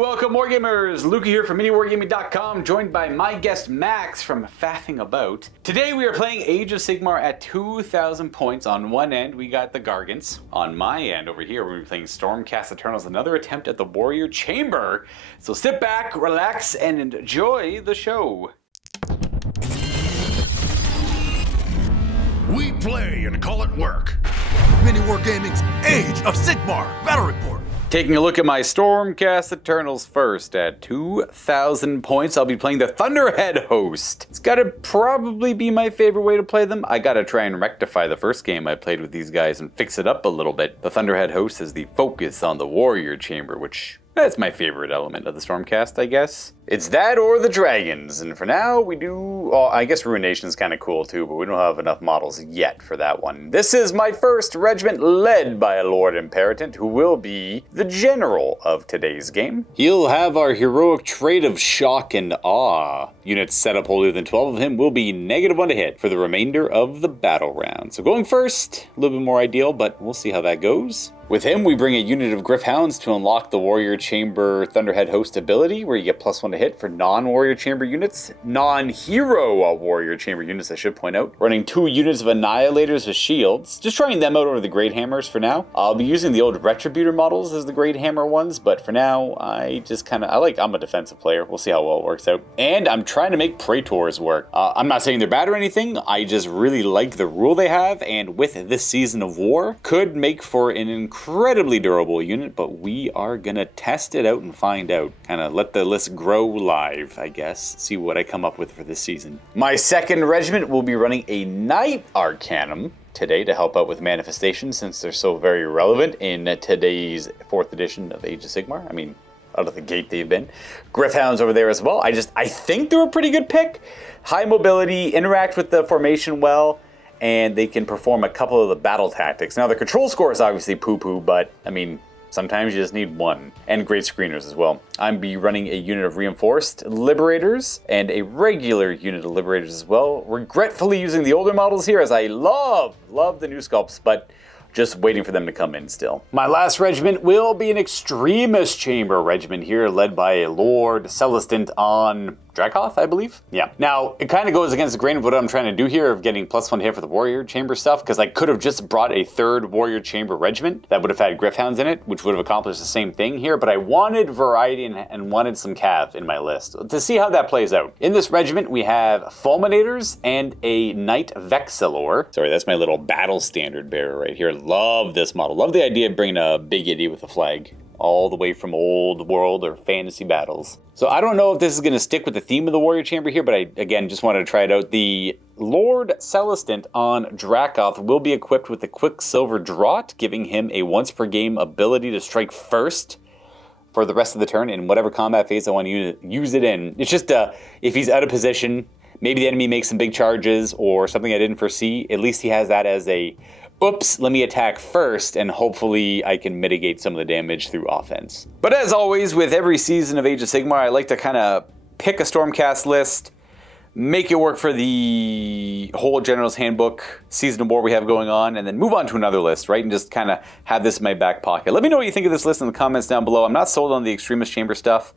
welcome Wargamers! Luka here from MiniWarGaming.com, joined by my guest Max from Faffing About. Today we are playing Age of Sigmar at 2,000 points. On one end we got the Gargants. On my end over here we're playing Stormcast Eternals, another attempt at the Warrior Chamber. So sit back, relax, and enjoy the show. We play and call it work. MiniWarGaming's Age of Sigmar Battle Report. Taking a look at my Stormcast Eternals first. At 2,000 points, I'll be playing the Thunderhead host. It's gotta probably be my favorite way to play them. I gotta try and rectify the first game I played with these guys and fix it up a little bit. The Thunderhead host is the focus on the Warrior Chamber, which that's my favorite element of the Stormcast, I guess. It's that or the dragons, and for now we do, I guess Ruination is kind of cool too, but we don't have enough models yet for that one. This is my first regiment led by a Lord Imperator, who will be the general of today's game. He'll have our heroic trait of shock and awe. Units set up holier than 12 of him will be -1 to hit for the remainder of the battle round. So going first, a little bit more ideal, but we'll see how that goes. With him, we bring a unit of Gryph-hounds to unlock the Warrior Chamber Thunderhead host ability, where you get +1 to hit for non-Warrior Chamber units. Non-hero Warrior Chamber units, I should point out. Running 2 units of Annihilators with shields. Just trying them out over the Great Hammers for now. I'll be using the old Retributor models as the Great Hammer ones, but for now, I'm a defensive player. We'll see how well it works out. And I'm trying to make Praetors work. I'm not saying they're bad or anything, I just really like the rule they have, and with this season of war, could make for an incredibly durable unit, but we are gonna test it out and find out. Kind of let the list grow live, I guess. See what I come up with for this season. My second regiment will be running a Knight Arcanum today to help out with manifestation, since they're so very relevant in today's 4th edition of Age of Sigmar. I mean, out of the gate they've been. Gryph-hounds over there as well. I think they're a pretty good pick. High mobility, interact with the formation well, and they can perform a couple of the battle tactics. Now, the control score is obviously poo-poo, but, I mean, sometimes you just need one. And great screeners as well. I'm be running a unit of Reinforced Liberators and a regular unit of Liberators as well. Regretfully using the older models here, as I love the new sculpts, but just waiting for them to come in still. My last regiment will be an Extremist Chamber regiment here, led by a Lord Celestant on Dracoth, I believe? Yeah. Now, it kind of goes against the grain of what I'm trying to do here of getting +1 hit for the Warrior Chamber stuff, because I could have just brought a 3rd Warrior Chamber regiment that would have had Gryph-hounds in it, which would have accomplished the same thing here, but I wanted variety and wanted some cav in my list to see how that plays out. In this regiment, we have Fulminators and a Knight Vexillor. Sorry, that's my little battle standard bearer right here. Love this model. Love the idea of bringing a big idiot with a flag all the way from old world or fantasy battles. So I don't know if this is going to stick with the theme of the Warrior Chamber here, but I, again, just wanted to try it out. The Lord Celestant on Dracoth will be equipped with the Quicksilver Draught, giving him a once per game ability to strike first for the rest of the turn in whatever combat phase I want to use it in. It's just if he's out of position, maybe the enemy makes some big charges or something I didn't foresee, at least he has that as a oops, let me attack first, and hopefully I can mitigate some of the damage through offense. But as always, with every season of Age of Sigmar, I like to kind of pick a Stormcast list, make it work for the whole General's Handbook season of war we have going on, and then move on to another list, right? And just kind of have this in my back pocket. Let me know what you think of this list in the comments down below. I'm not sold on the Extremist Chamber stuff,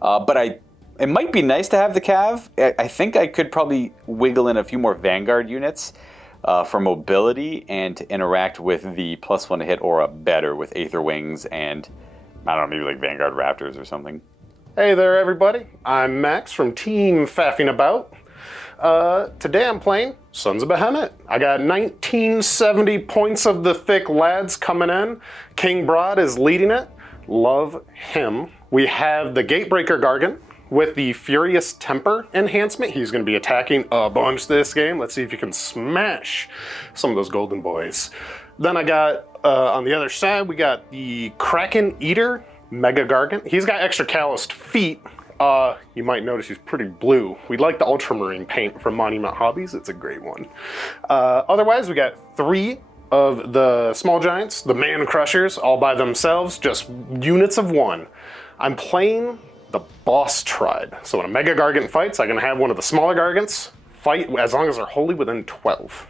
but it might be nice to have the Cav. I think I could probably wiggle in a few more Vanguard units for mobility and to interact with the +1 to hit aura better with Aether Wings and, I don't know, maybe like Vanguard Raptors or something. Hey there, everybody. I'm Max from Team Faffing About. Today I'm playing Sons of Behemat. I got 1970 points of the thick lads coming in. King Brodd is leading it. Love him. We have the Gatebreaker Gargant with the Furious Temper enhancement. He's going to be attacking a bunch this game. Let's see if you can smash some of those golden boys. Then I got, on the other side, we got the Kraken Eater Mega Gargant. He's got extra calloused feet. You might notice he's pretty blue. We like the Ultramarine paint from Monument Hobbies. It's a great one. Otherwise, we got 3 of the small giants, the Man Crushers, all by themselves, just units of 1. I'm playing the Boss Tribe. So when a Mega Gargant fights, I'm going to have one of the smaller Gargants fight as long as they're wholly within 12.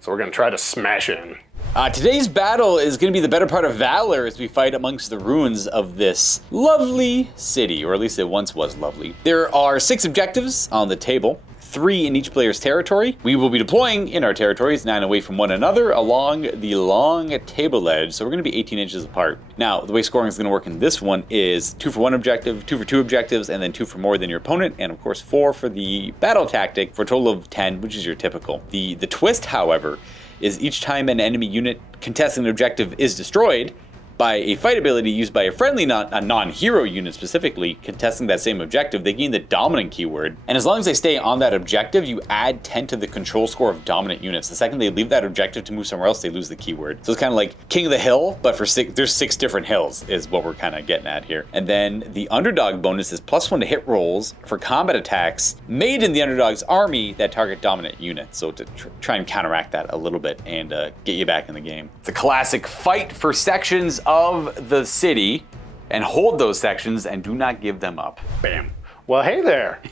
So we're going to try to smash in. Today's battle is going to be the better part of valor as we fight amongst the ruins of this lovely city, or at least it once was lovely. There are 6 objectives on the table, 3 in each player's territory. We will be deploying in our territories 9 away from one another along the long table edge, so we're going to be 18 inches apart. Now, the way scoring is going to work in this one is 2 for 1 objective, 2 for 2 objectives, and then 2 for more than your opponent, and of course 4 for the battle tactic for a total of 10, which is your typical. The twist, however, is each time an enemy unit contesting an objective is destroyed by a fight ability used by a friendly non-hero unit specifically contesting that same objective, they gain the dominant keyword. And as long as they stay on that objective, you add 10 to the control score of dominant units. The second they leave that objective to move somewhere else, they lose the keyword. So it's kind of like King of the Hill, but for there's 6 different hills is what we're kind of getting at here. And then the underdog bonus is +1 to hit rolls for combat attacks made in the underdog's army that target dominant units. So to try and counteract that a little bit and get you back in the game. It's a classic fight for sections of the city and hold those sections and do not give them up. Bam. Well, hey there.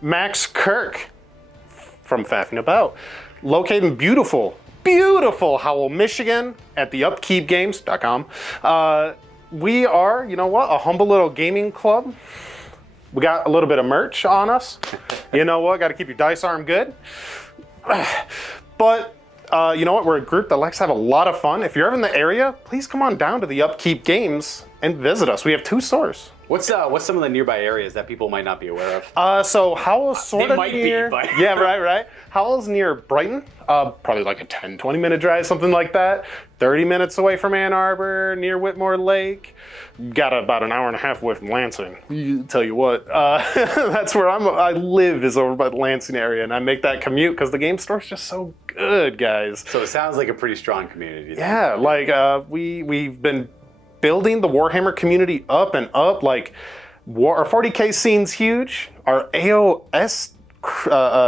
Max Kirk from Faffing About, located in beautiful Howell, Michigan at the upkeepgames.com. We are, you know what, a humble little gaming club. We got a little bit of merch on us. You know what, got to keep your dice arm good. But you know what? We're a group that likes to have a lot of fun. If you're ever in the area, please come on down to the Upkeep Games and visit us. We have 2 stores. What's some of the nearby areas that people might not be aware of? So Howell's sort of near. Be, but yeah, right. Howell's near Brighton. Probably like a 10-20 minute drive, something like that. 30 minutes away from Ann Arbor, near Whitmore Lake. Got about an hour and a half away from Lansing. Tell you what, that's where I live, is over by the Lansing area, and I make that commute because the game store's just so good, guys. So it sounds like a pretty strong community. Yeah, like we've been building the Warhammer community up and up. Like our 40K scene's huge. Our AOS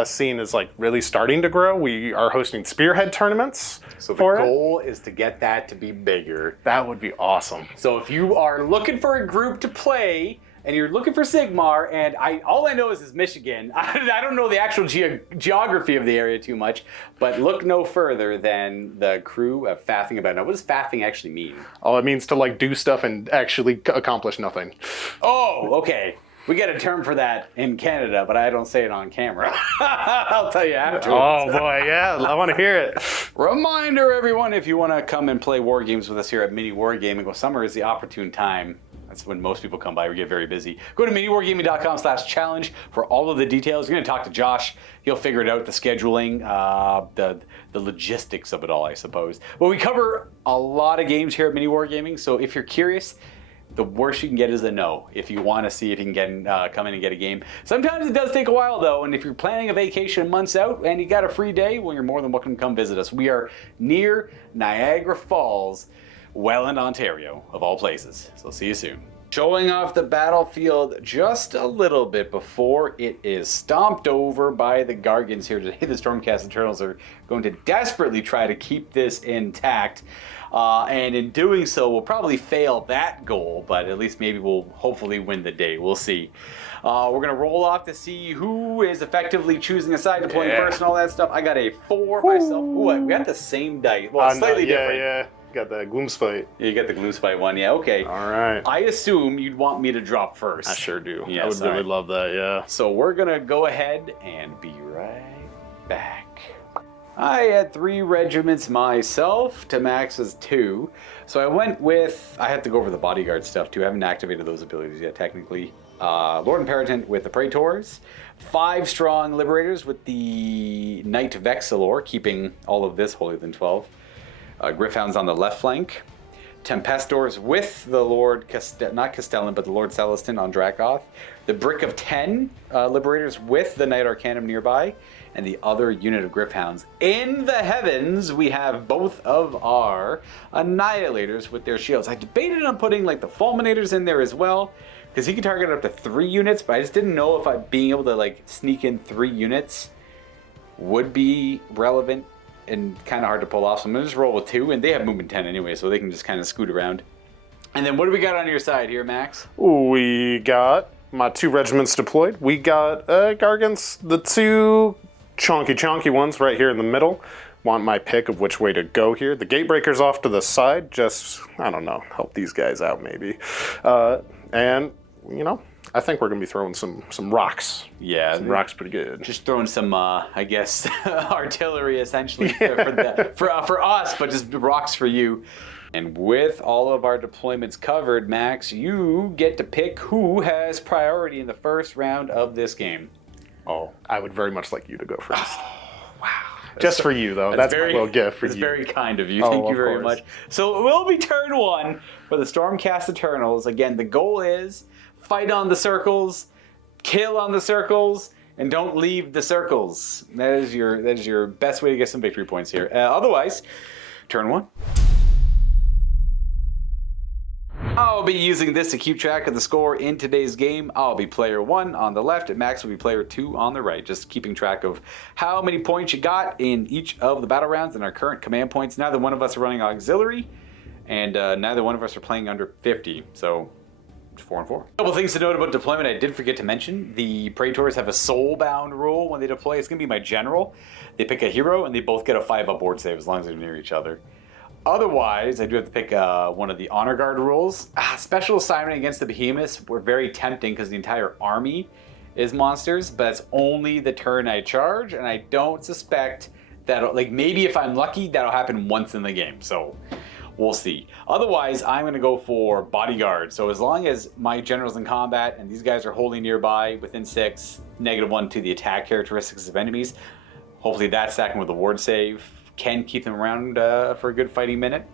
scene is like really starting to grow. We are hosting Spearhead tournaments. So the goal is to get that to be bigger. That would be awesome. So if you are looking for a group to play and you're looking for Sigmar, and all I know is Michigan. I don't know the actual geography of the area too much, but look no further than the crew of Faffing About. Now, what does Faffing actually mean? Oh, it means to like do stuff and actually accomplish nothing. Oh, okay. We get a term for that in Canada, but I don't say it on camera. I'll tell you afterwards. Oh boy, yeah, I want to hear it. Reminder, everyone, if you want to come and play war games with us here at MiniWarGaming, well, summer is the opportune time. That's when most people come by. We get very busy. Go to MiniWarGaming.com/challenge for all of the details. You're going to talk to Josh. He'll figure it out, the scheduling, the logistics of it all, I suppose. Well, we cover a lot of games here at MiniWarGaming, so if you're curious, the worst you can get is a no if you want to see if you can come in and get a game. Sometimes it does take a while, though, and if you're planning a vacation months out and you got a free day, well, you're more than welcome to come visit us. We are near Niagara Falls, Welland, Ontario, of all places. So see you soon. Showing off the battlefield just a little bit before it is stomped over by the Gargants here today. The Stormcast Eternals are going to desperately try to keep this intact. And in doing so, we'll probably fail that goal, but at least maybe we'll hopefully win the day. We'll see. We're going to roll off to see who is effectively choosing a side, deploying first and all that stuff. I got a 4 myself. Ooh, we got the same dice. Well, slightly different. Yeah. Got the Gloomspite. Yeah, you got the Gloomspite one. Yeah, okay. All right. I assume you'd want me to drop first. I sure do. Yes, I would really love that, yeah. So we're going to go ahead and be right back. I had 3 regiments myself to Max's 2. So I have to go over the bodyguard stuff too. I haven't activated those abilities yet, technically. Lord Imperator with the Praetors. 5 strong Liberators with the Knight Vexilor, keeping all of this holier than 12. Gryph-hounds on the left flank. Tempestors with the Lord, not Castellan, but the Lord Celestin on Dracoth. The Brick of 10 Liberators with the Knight Arcanum nearby. And the other unit of Gryph-hounds. In the heavens, we have both of our Annihilators with their shields. I debated on putting like the Fulminators in there as well, because he can target up to 3 units, but I just didn't know if being able to like sneak in 3 units would be relevant and kind of hard to pull off. So I'm going to just roll with 2, and they have movement 10 anyway, so they can just kind of scoot around. And then what do we got on your side here, Max? We got my 2 regiments deployed. We got Gargants, the 2 chonky ones right here in the middle. want my pick of which way to go here. The Gatebreaker's off to the side, just, I don't know, help these guys out maybe. And, you know, I think we're going to be throwing some rocks. Yeah. Some rocks pretty good. Just throwing some, I guess, artillery essentially for us, but just rocks for you. And with all of our deployments covered, Max, you get to pick who has priority in the first round of this game. Oh, I would very much like you to go first. Oh, wow. Just for you, though. That's my little gift for you. That's very kind of you. Thank you very much. So it will be turn 1 for the Stormcast Eternals. Again, the goal is fight on the circles, kill on the circles, and don't leave the circles. That is your best way to get some victory points here. Otherwise, turn 1. I'll be using this to keep track of the score in today's game. I'll be player 1 on the left, and Max will be player 2 on the right, just keeping track of how many points you got in each of the battle rounds and our current command points. Neither one of us are running auxiliary, and neither one of us are playing under 50, so 4 and 4. A couple things to note about deployment I did forget to mention. The Praetors have a soulbound rule when they deploy. It's going to be my general. They pick a hero, and they both get a 5-up board save as long as they're near each other. Otherwise, I do have to pick one of the Honor Guard rules. Special assignment against the Behemoths were very tempting because the entire army is monsters, but it's only the turn I charge, and I don't suspect that, like, maybe if I'm lucky, that'll happen once in the game, so we'll see. Otherwise, I'm going to go for Bodyguard. So as long as my general's in combat and these guys are holding nearby within 6, -1 to the attack characteristics of enemies, hopefully that stacking with a ward save can keep them around for a good fighting minute.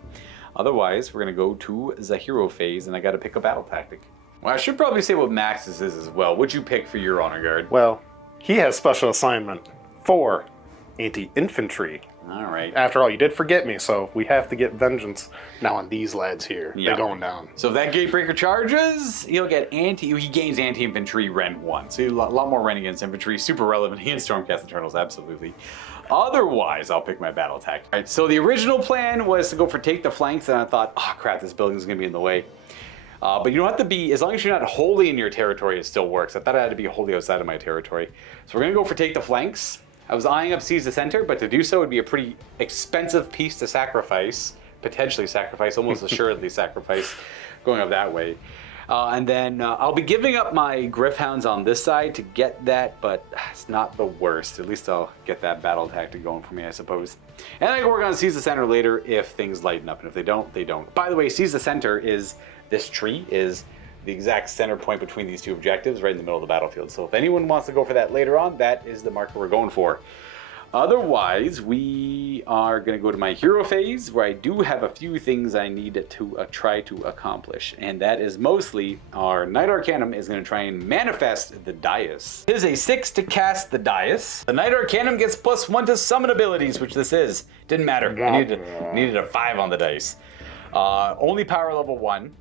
Otherwise, we're going to go to the hero phase, and I got to pick a battle tactic. Well, I should probably say what Max's is as well. What'd you pick for your Honor Guard? Well, he has special assignment for anti-infantry. All right. After all, you did forget me, so we have to get vengeance now on these lads here. Yeah. They're going down. So if that Gatebreaker charges, he gains anti-infantry rend 1. So a lot more rend against infantry. Super relevant against Stormcast Eternals, absolutely. Otherwise, I'll pick my battle tactic. All right, so the original plan was to go for take the flanks, and I thought, oh crap, this building's gonna be in the way. But you don't have to be, as long as you're not wholly in your territory, it still works. I thought I had to be wholly outside of my territory. So we're gonna go for take the flanks. I was eyeing up seize the center, but to do so would be a pretty expensive piece to sacrifice, potentially sacrifice, almost assuredly sacrifice, going up that way. And then I'll be giving up my Griffhounds on this side to get that, but it's not the worst. At least I'll get that battle tactic going for me, I suppose. And I can work on seize the center later if things lighten up, and if they don't, they don't. By the way, seize the center is, this tree is the exact center point between these two objectives, right in the middle of the battlefield. So if anyone wants to go for that later on, that is the marker we're going for. Otherwise, we are going to go to my hero phase, where I do have a few things I need to try to accomplish. And that is mostly our Knight Arcanum is going to try and manifest the Dais. It is a 6 to cast the Dais. The Knight Arcanum gets +1 to summon abilities, which this is. Didn't matter. I needed a 5 on the dice. Only power level 1.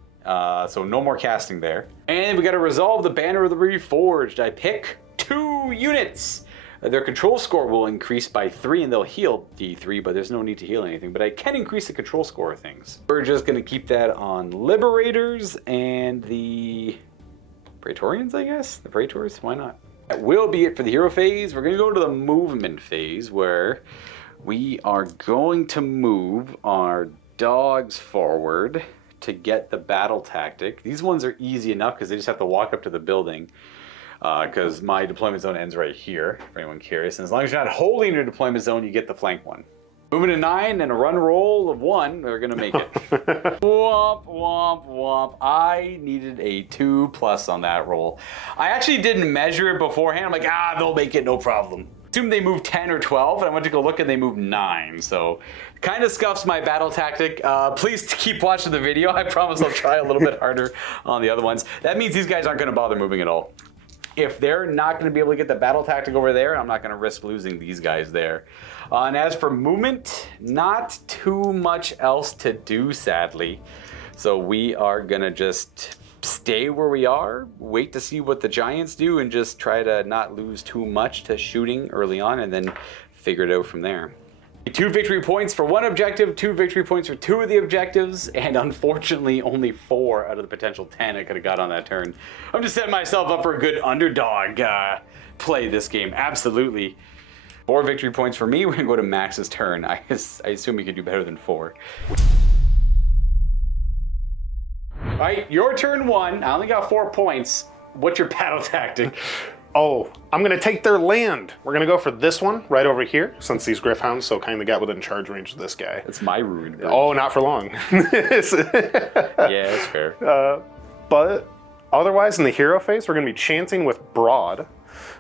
So no more casting there. And we got to resolve the Banner of the Reforged. I pick 2 units. Their control score will increase by 3, and they'll heal D3, but there's no need to heal anything. But I can increase the control score of things. We're just going to keep that on Liberators and the Praetorians, I guess? The Praetors? Why not? That will be it for the hero phase. We're going to go to the movement phase, where we are going to move our dogs forward to get the battle tactic. These ones are easy enough because they just have to walk up to the building. Because my deployment zone ends right here, if anyone curious. And as long as you're not wholly in your deployment zone, you get the flank one. Moving to 9 and a run roll of 1, we're going to make it. Womp, womp, womp. I needed a 2+ on that roll. I actually didn't measure it beforehand. I'm like, they'll make it, no problem. Assume they moved 10 or 12, and I went to go look and they moved 9. So kind of scuffs my battle tactic. Please keep watching the video. I promise I'll try a little bit harder on the other ones. That means these guys aren't going to bother moving at all. If they're not going to be able to get the battle tactic over there, I'm not going to risk losing these guys there. And as for movement, not too much else to do, sadly. So we are going to just stay where we are, wait to see what the Giants do, and just try to not lose too much to shooting early on, and then figure it out from there. 2 victory points for 1 objective, 2 victory points for 2 of the objectives, and unfortunately only 4 out of the potential 10 I could have got on that turn. I'm just setting myself up for a good underdog play this game, absolutely. 4 victory points for me. We're going to go to Max's turn. I assume he could do better than 4. All right, your turn 1. I only got 4 points. What's your battle tactic? Oh, I'm going to take their land. We're going to go for this one right over here, since these Griffhounds so kindly got within charge range of this guy. That's my ruined bridge. Oh, not for long. Yeah, that's fair. But otherwise, in the hero phase, we're going to be chanting with Brodd.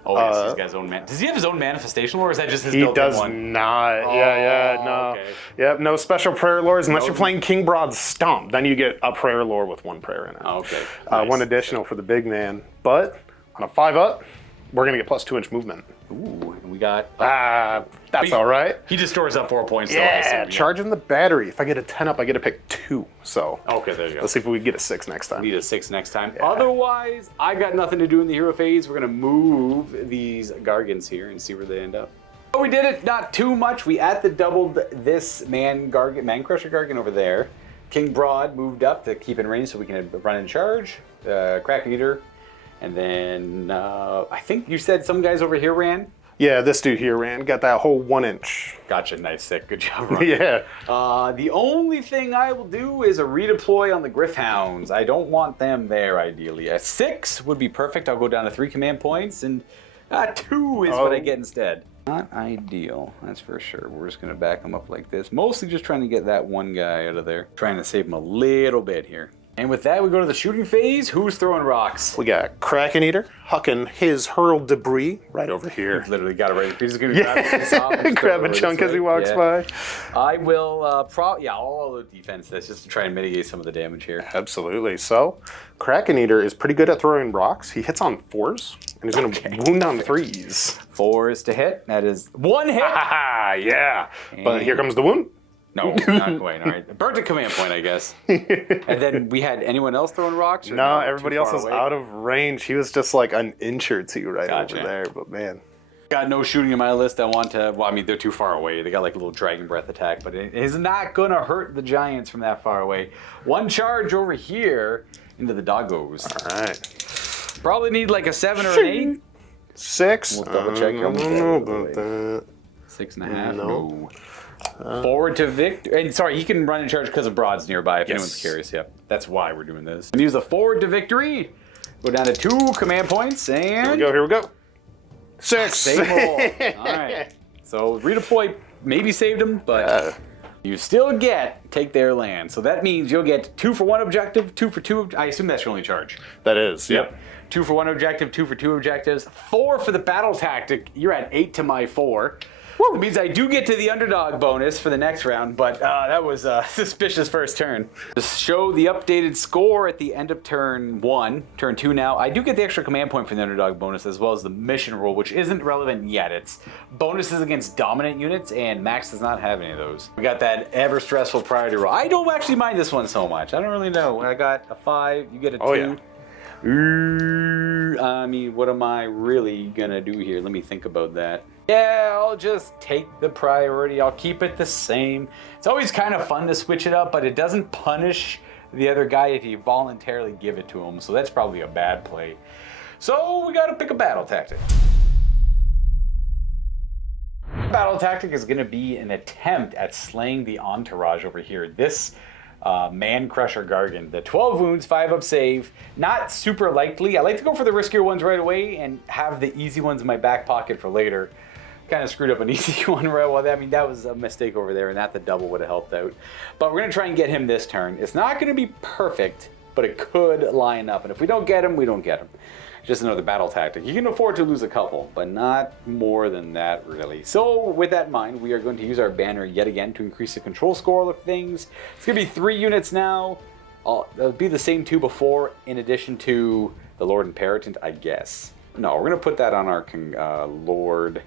Oh, yes, he's got his own man. Does he have his own manifestation lore, or is that just his He built-in does one? not. Oh, No. okay. Yep, no special prayer lores unless you're playing King Brodd's Stomp. Then you get a prayer lore with 1 prayer in it. Oh, okay. One additional for the big man. But on a 5-up, we're going to get plus 2-inch movement. Ooh, we got... That's all right. He just stores up 4 points. Yeah, charging the battery. If I get a 10-up, I get to pick 2. So Okay, there you go. let's see if we can get a 6 next time. Need a 6 next time. Otherwise, I got nothing to do in the hero phase. We're going to move these Gargants here and see where they end up. Oh, we did it. Not too much. We doubled this man crusher Gargant over there. King Brodd moved up to keep in range so we can run in charge. Kraken Eater. And then I think you said some guys over here ran. Yeah, this dude here ran. Got that whole 1-inch. Gotcha. Nice, sick. Good job, Ron. Yeah. The only thing I will do is a redeploy on the Griffhounds. I don't want them there, ideally. A 6 would be perfect. I'll go down to 3 command points, and 2 is what I get instead. Not ideal, that's for sure. We're just going to back them up like this. Mostly just trying to get that one guy out of there. Trying to save him a little bit here. And with that, we go to the shooting phase. Who's throwing rocks? We got Kraken Eater hucking his hurled debris right over here. Literally got it right. He's just going to grab a piece off and Grab throw a it chunk this as he way. walks by. I will, I'll load defense this just to try and mitigate some of the damage here. Absolutely. So, Kraken Eater is pretty good at throwing rocks. He hits on 4s, and he's going to wound on 3s. 4 is to hit. That is 1 hit. Yeah. But here comes the wound. No, not quite. All right. Burnt a command point, I guess. And then we had anyone else throwing rocks? Or No, everybody too else far is away? out of range. He was just like an inch or 2 right Gotcha. over there. But man. Got no shooting in my list. I want to. Well, I mean, they're too far away. They got like a little dragon breath attack, but it is not going to hurt the giants from that far away. 1 charge over here into the doggos. All right. Probably need like a 7 or an 8. 6. We'll double check. I don't know about that. 6.5. No. No. Forward to Victor. And sorry, he can run in charge because of Brodd's nearby. If anyone's curious, yeah, that's why we're doing this. And use the forward to victory. Go down to 2 command points and Here we go. 6. save all. All right. So redeploy maybe saved him, but you still take their land. So that means you'll get 2 for 1 objective, 2 for 2. I assume that's your only charge. That is. Yep. 2 for 1 objective, 2 for 2 objectives, 4 for the battle tactic. You're at 8 to my 4. That means I do get to the underdog bonus for the next round, but that was a suspicious first turn. To show the updated score at the end of turn 1, turn 2 now, I do get the extra command point for the underdog bonus as well as the mission rule, which isn't relevant yet. It's bonuses against dominant units, and Max does not have any of those. We got that ever stressful priority roll. I don't actually mind this one so much. I don't really know. I got a 5, you get a 2. Oh, yeah. I mean, what am I really gonna do here? Let me think about that. Yeah, I'll just take the priority. I'll keep it the same. It's always kind of fun to switch it up, but it doesn't punish the other guy if you voluntarily give it to him, so that's probably a bad play. So we gotta pick a battle tactic. Battle tactic is gonna be an attempt at slaying the entourage over here. This Man Crusher Gargant. The 12 wounds, 5-up save. Not super likely. I like to go for the riskier ones right away and have the easy ones in my back pocket for later. Kind of screwed up an easy one right away. I mean, that was a mistake over there, and that the double would have helped out. But we're going to try and get him this turn. It's not going to be perfect, but it could line up. And if we don't get him, we don't get him. Just another battle tactic. You can afford to lose a couple, but not more than that, really. So, with that in mind, we are going to use our banner yet again to increase the control score of things. It's going to be 3 units now. It'll be the same 2 before, in addition to the Lord Imperatant, I guess. No, we're going to put that on our Lord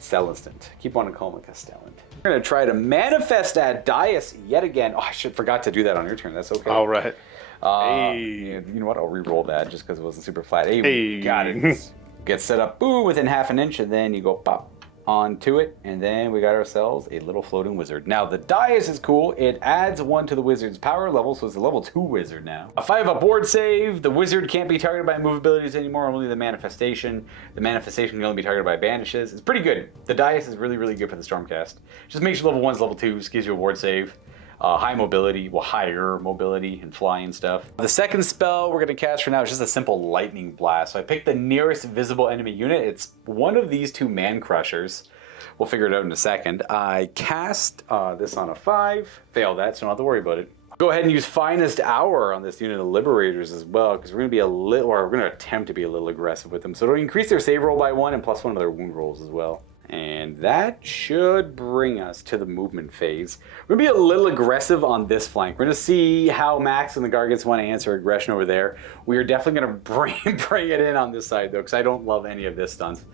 Celestant. Keep wanting to call him a Castellant. We're going to try to manifest that Dias yet again. Oh, I forgot to do that on your turn. That's okay. All right. You know what? I'll re-roll that just because it wasn't super flat. Hey, got it. Get set up, boo, within half an inch, and then you go pop, onto it, and then we got ourselves a little floating wizard. Now the dais is cool. It adds 1 to the wizard's power level, so it's a level 2 wizard now. A 5-up board save. The wizard can't be targeted by move abilities anymore, only the manifestation. The manifestation can only be targeted by banishes. It's pretty good. The dais is really, really good for the Stormcast. Just makes you level 1s, level 2s, gives you a ward save. High mobility, well, higher mobility and flying stuff. The second spell we're going to cast for now is just a simple lightning blast. So I picked the nearest visible enemy unit. It's one of these 2 man crushers. We'll figure it out in a second. I cast this on a 5, failed that, so don't have to worry about it. Go ahead and use Finest Hour on this unit of Liberators as well, because we're going to be we're going to attempt to be a little aggressive with them. So it'll increase their save roll by 1 and +1 of their wound rolls as well. And that should bring us to the movement phase. We're going to be a little aggressive on this flank. We're going to see how Max and the Gargants want to answer aggression over there. We are definitely going to bring it in on this side, though, because I don't love any of this stunts.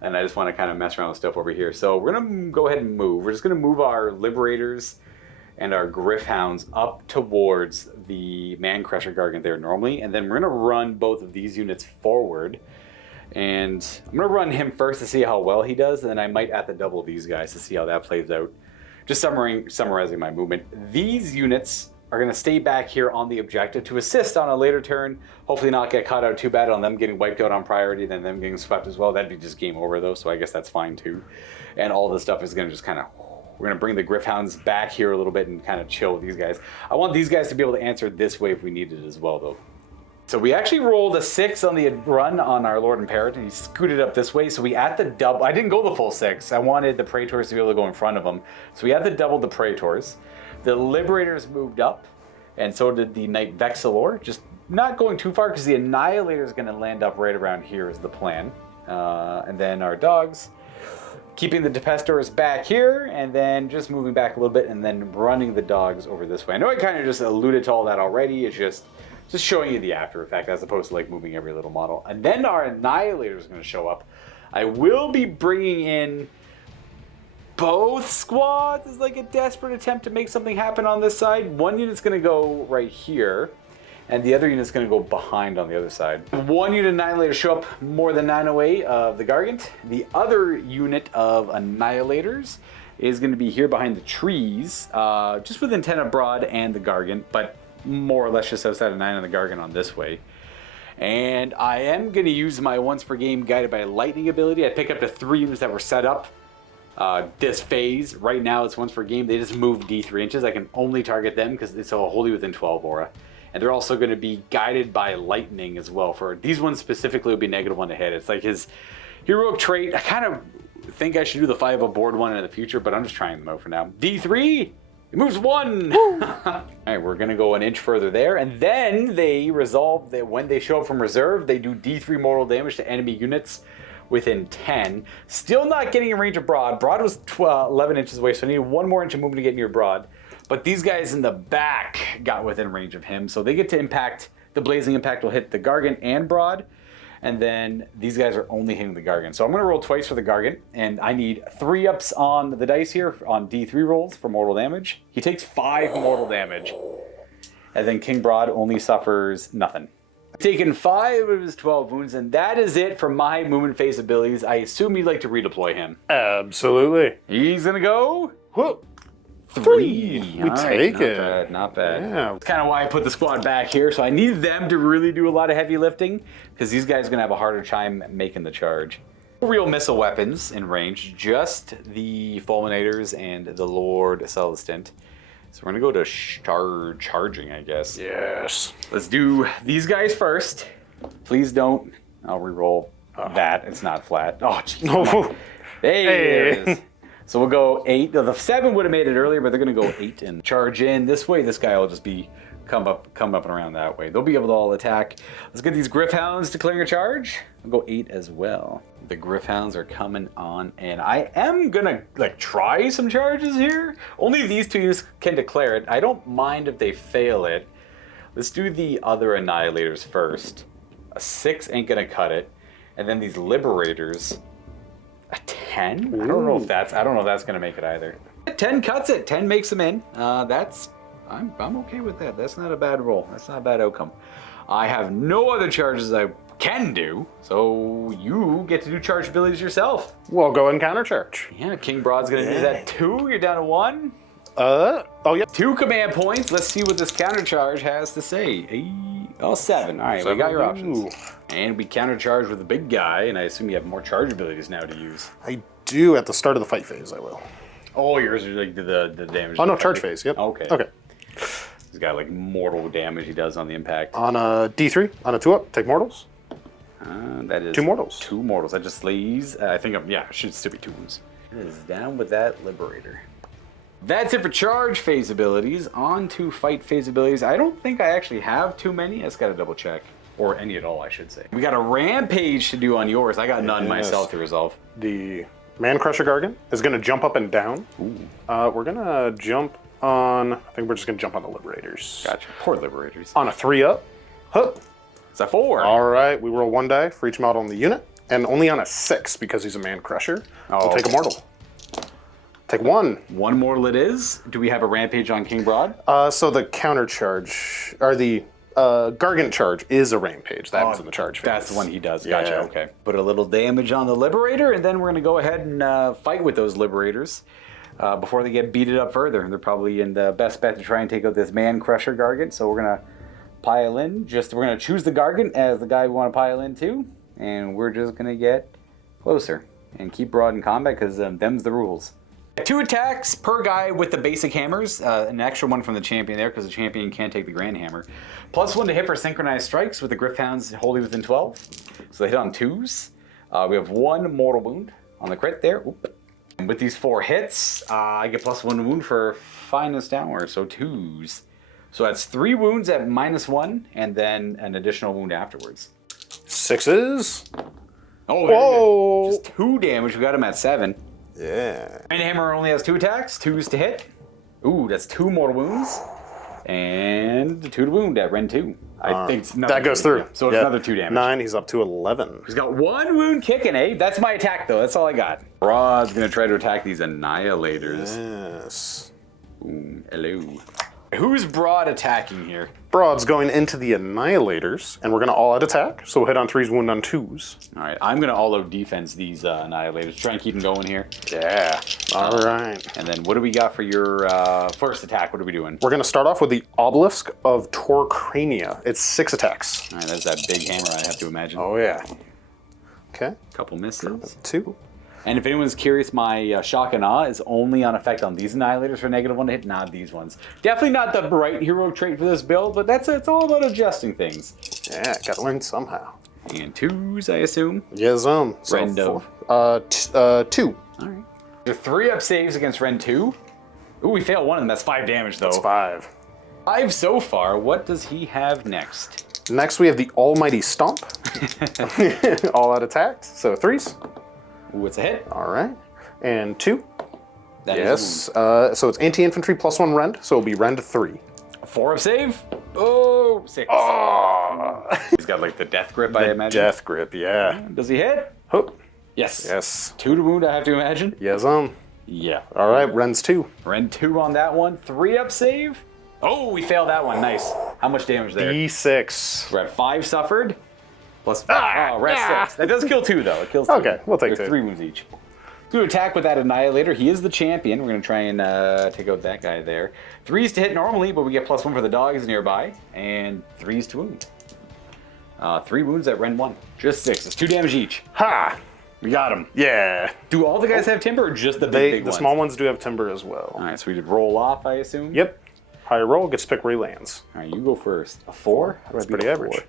And I just want to kind of mess around with stuff over here. So we're going to go ahead and move. We're just going to move our Liberators and our Griffhounds up towards the Man Crusher Gargant there normally. And then we're going to run both of these units forward. And I'm going to run him first to see how well he does, and then I might have to double these guys to see how that plays out. Just summarizing my movement. These units are going to stay back here on the objective to assist on a later turn. Hopefully not get caught out too bad on them getting wiped out on priority, then them getting swept as well. That'd be just game over, though, so I guess that's fine, too. And all this stuff is going to just kind of... We're going to bring the Griffhounds back here a little bit and kind of chill with these guys. I want these guys to be able to answer this way if we need it as well, though. So we actually rolled a 6 on the run on our Lord Imperator, and he scooted up this way. So we had to double. I didn't go the full 6. I wanted the Praetors to be able to go in front of him. So we had to double the Praetors. The Liberators moved up, and so did the Knight Vexilor. Just not going too far because the Annihilator is going to land up right around here is the plan. And then our dogs, keeping the Tempestors back here, and then just moving back a little bit, and then running the dogs over this way. I know I kind of just alluded to all that already. It's just showing you the after effect as opposed to like moving every little model. And then our Annihilator is going to show up. I will be bringing in both squads as like a desperate attempt to make something happen on this side. One unit's going to go right here, and the other unit's going to go behind on the other side. One unit Annihilator show up more than 908 of the Gargant. The other unit of Annihilators is going to be here behind the trees, just within 10 of Brodd and the Gargant, but more or less just outside of 9 on the Gargant on this way. And I am going to use my once per game guided by lightning ability. I pick up the 3 units that were set up this phase. Right now it's once per game. They just move D3 inches. I can only target them because it's a wholly within 12 aura. And they're also going to be guided by lightning as well. For these ones specifically will be -1 to hit. It's like his heroic trait. I kind of think I should do the 5-up board one in the future, but I'm just trying them out for now. D3! It moves 1! Alright, we're going to go an inch further there, and then they resolve that when they show up from reserve, they do D3 mortal damage to enemy units within 10. Still not getting in range of Brodd. Brodd was 11 inches away, so I need 1 more inch of movement to get near Brodd. But these guys in the back got within range of him, so they get to impact. The Blazing Impact will hit the Gargant and Brodd. And then these guys are only hitting the Gargant. So I'm going to roll twice for the Gargant, and I need 3-ups on the dice here on D3 rolls for mortal damage. He takes 5 mortal damage, and then King Brodd only suffers nothing. I've taken 5 of his 12 wounds, and that is it for my movement phase abilities. I assume you'd like to redeploy him. Absolutely. He's going to go... Whoa. 3. We take it. Not bad, not bad. Yeah. That's kind of why I put the squad back here. So I need them to really do a lot of heavy lifting because these guys are going to have a harder time making the charge. No real missile weapons in range, just the Fulminators and the Lord Celestant. So we're going to go to charging, I guess. Yes. Let's do these guys first. Please don't. I'll reroll that. It's not flat. Oh, jeez. There it is. So we'll go 8. The 7 would have made it earlier, but they're going to go 8 and charge in this way. This guy will just be come up and around that way. They'll be able to all attack. Let's get these Griffhounds declaring a charge. I'll go 8 as well. The Griffhounds are coming on, and I am going to try some charges here. Only these 2 units can declare it. I don't mind if they fail it. Let's do the other Annihilators first. A 6 ain't going to cut it. And then these Liberators... A 10? I don't know if that's going to make it either. 10 cuts it. 10 makes them in. I'm okay with that. That's not a bad roll. That's not a bad outcome. I have no other charges I can do. So you get to do charge abilities yourself. We'll go and countercharge. Yeah, King Broad's gonna do that 2. You're down to 1. Oh, yeah. 2 command points. Let's see what this countercharge has to say. Oh, 7. All right, we got your options. And we countercharge with the big guy, and I assume you have more charge abilities now to use. I do at the start of the fight phase, I will. Oh, yours are like the damage. Oh, no, charge phase, yep. Okay. Okay. He's got like mortal damage he does on the impact. On a D3, on a 2-up, take mortals. That is 2 mortals. 2 mortals. That just slays. I think it should still be 2 wounds. It is down with that Liberator. That's it for charge phase abilities. On to fight phase abilities. I don't think I actually have too many. I just gotta double check. Or any at all, I should say. We got a rampage to do on yours. I got none myself to resolve. The Man Crusher Gargant is going to jump up and down. We're going to jump on... I think we're just going to jump on the Liberators. Gotcha. Poor Liberators. On a 3-up. Hup. It's a 4. All right. We roll 1 die for each model in the unit. And only on a 6 because he's a Man Crusher. We'll take a mortal. Take 1. 1 mortal it is. Do we have a rampage on King Broad? So the counter charge... Or the... Gargant charge is a rampage. That happens in the charge phase. That's the one he does. Gotcha. Yeah. Okay. Put a little damage on the Liberator, and then we're going to go ahead and fight with those Liberators before they get beated up further. They're probably in the best bet to try and take out this Man Crusher Gargant. So we're going to pile in. We're going to choose the Gargant as the guy we want to pile into, and we're just going to get closer and keep Broad in combat because them's the rules. 2 attacks per guy with the basic hammers, an extra 1 from the champion there because the champion can't take the grand hammer. +1 to hit for synchronized strikes with the Gryph-hounds wholly within 12. So they hit on 2s. We have 1 mortal wound on the crit there. Oop. And with these 4 hits, I get +1 wound for finest downward, so 2s. So that's 3 wounds at -1 and then an additional wound afterwards. 6s. Oh, whoa! Just 2 damage. We got him at 7. Yeah. Grand hammer only has 2 attacks, 2s to hit. Ooh, that's 2 mortal wounds. And 2 to wound at Ren 2. I think it's that goes through. So it's another 2 damage. 9, he's up to 11. He's got 1 wound kicking, eh? That's my attack, though. That's all I got. Broad's going to try to attack these Annihilators. Yes. Boom. Hello. Who's Broad attacking here? Broad's going into the Annihilators, and we're going to all-out attack. So we'll hit on 3s, wound on 2s. All right, I'm going to all-out defense these Annihilators. Try and keep them going here. Yeah. All right. And then what do we got for your first attack? What are we doing? We're going to start off with the Obelisk of Torcrania. It's 6 attacks. All right, that's that big hammer, I have to imagine. Oh, yeah. Okay. Couple misses. 2. And if anyone's curious, my Shock and Awe is only on effect on these Annihilators for -1 to hit, not these ones. Definitely not the right hero trait for this build, but it's all about adjusting things. Yeah, got to learn somehow. And 2s, I assume. Yes, So Rendo. 2. All right. There are 3-up saves against Ren 2. Ooh, we failed 1 of them. That's 5 damage, though. That's 5. 5 so far. What does he have next? Next, we have the Almighty Stomp. All-out attacks. So 3s. Ooh, it's a hit. All right. And 2. That Yes. So it's anti-infantry +1 rend, so it'll be rend 3. 4-up save. Oh, 6. Oh! He's got like the death grip, I imagine. Death grip, yeah. Does he hit? Hoop. Yes. Yes. 2 to wound, I have to imagine. Yes, Yeah. All right, rends 2. Ren 2 on that one. 3-up save. Oh, we failed that one. Nice. How much damage there? D6. We're at 5 suffered. Plus, rest 6. That does kill 2, though. It kills 2. Okay, we'll take They're 2. 3 wounds each. Good attack with that Annihilator. He is the champion. We're going to try and take out that guy there. 3s to hit normally, but we get +1 for the dogs nearby. And 3s to wound. 3 wounds at Ren 1. Just 6. It's 2 damage each. Ha! We got him. Yeah. Do all the guys have timber or just the big The ones? small ones do have timber as well. All right, so we did roll off, I assume? Yep. Higher roll gets to pick where he lands. All right, you go first. A 4? That's pretty average.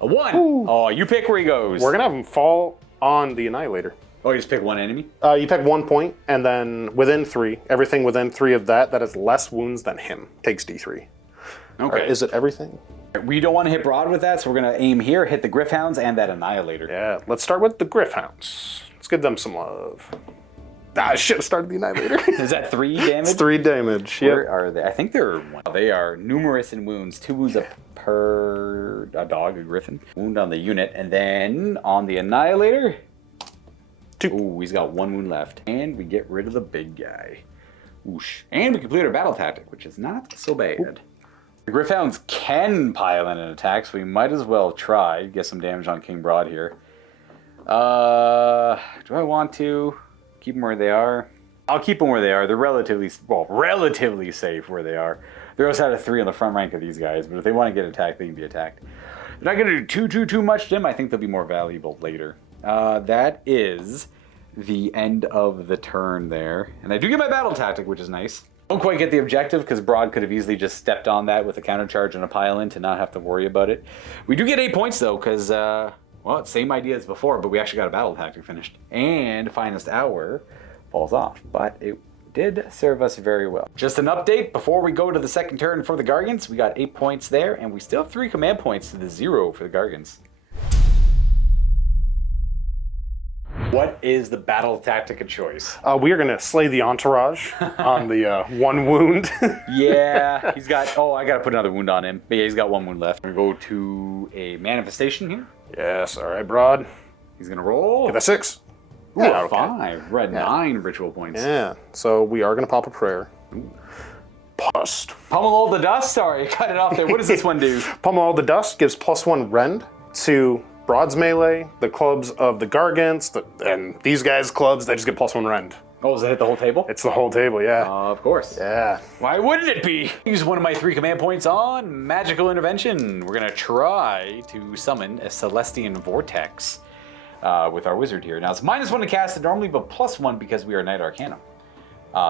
A 1. Ooh. Oh, you pick where he goes. We're going to have him fall on the Annihilator. Oh, you just pick 1 enemy? You pick 1 point, and then within 3, everything within 3 of that has less wounds than him takes D3. Okay. Or is it everything? We don't want to hit Broad with that, so we're going to aim here, hit the Gryph-hounds, and that Annihilator. Yeah, let's start with the Gryph-hounds. Let's give them some love. I should have started the Annihilator. Is that 3 damage? It's 3 damage, Where yep. are they? I think they are numerous in wounds. 2 wounds per a dog, a griffin. Wound on the unit, and then on the Annihilator... 2. Ooh, he's got 1 wound left. And we get rid of the big guy. Whoosh. And we complete our battle tactic, which is not so bad. The Gryph-hounds can pile in an attack, so we might as well try. Get some damage on King Brodd here. Do I want to keep them where they are? I'll keep them where they are. They're relatively safe where they are. They're outside of 3 on the front rank of these guys, but if they want to get attacked, they can be attacked. They're not going to do too much to them. I think they'll be more valuable later. That is the end of the turn there. And I do get my battle tactic, which is nice. Don't quite get the objective because Brodd could have easily just stepped on that with a counter charge and a pile in to not have to worry about it. We do get 8 points though because, well, it's same idea as before, but we actually got a battle tactic finished. And Finest Hour falls off, but it did serve us very well. Just an update before we go to the second turn for the Gargants. We got 8 points there, and we still have 3 command points to the 0 for the Gargants. What is the battle tactic of choice? We are going to slay the entourage on the 1 wound. Yeah, he's got... Oh, I got to put another wound on him. But yeah, he's got 1 wound left. We're going to go to a manifestation here. Yes, all right, Brodd. He's going to roll. Get a 6. Ooh, yeah, 5. We're at 9 ritual points. Yeah, so we are going to pop a prayer. Pust. Pummel all the dust? Sorry, cut it off there. What does this one do? Pummel all the dust gives +1 rend to Brodd's melee, the clubs of the Gargants, and these guys' clubs, they just get +1 rend. Oh, does it hit the whole table? It's the whole table, yeah. Of course. Yeah. Why wouldn't it be? Use one of my 3 command points on Magical Intervention. We're going to try to summon a Celestian Vortex with our wizard here. Now, it's -1 to cast it normally, but +1 because we are Knight Arcanum.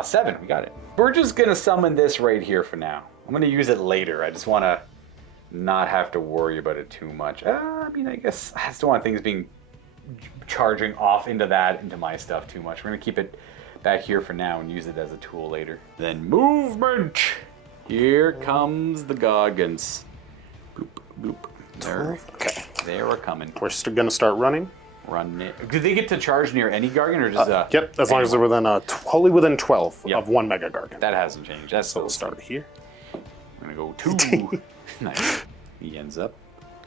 7, we got it. We're just going to summon this right here for now. I'm going to use it later. I just want to not have to worry about it too much. I mean, I guess I just don't want things being charging off into my stuff too much. We're going to keep it back here for now and use it as a tool later. Then movement! Here comes the Gargants. Bloop, bloop. Okay. They are coming. We're still going to start running. Run it. Do they get to charge near any Gargant or just... Yep, as long as they're within, wholly within 12 of 1 Mega Gargant. That hasn't changed. That's So we'll start here. I'm going to go 2. Nice. He ends up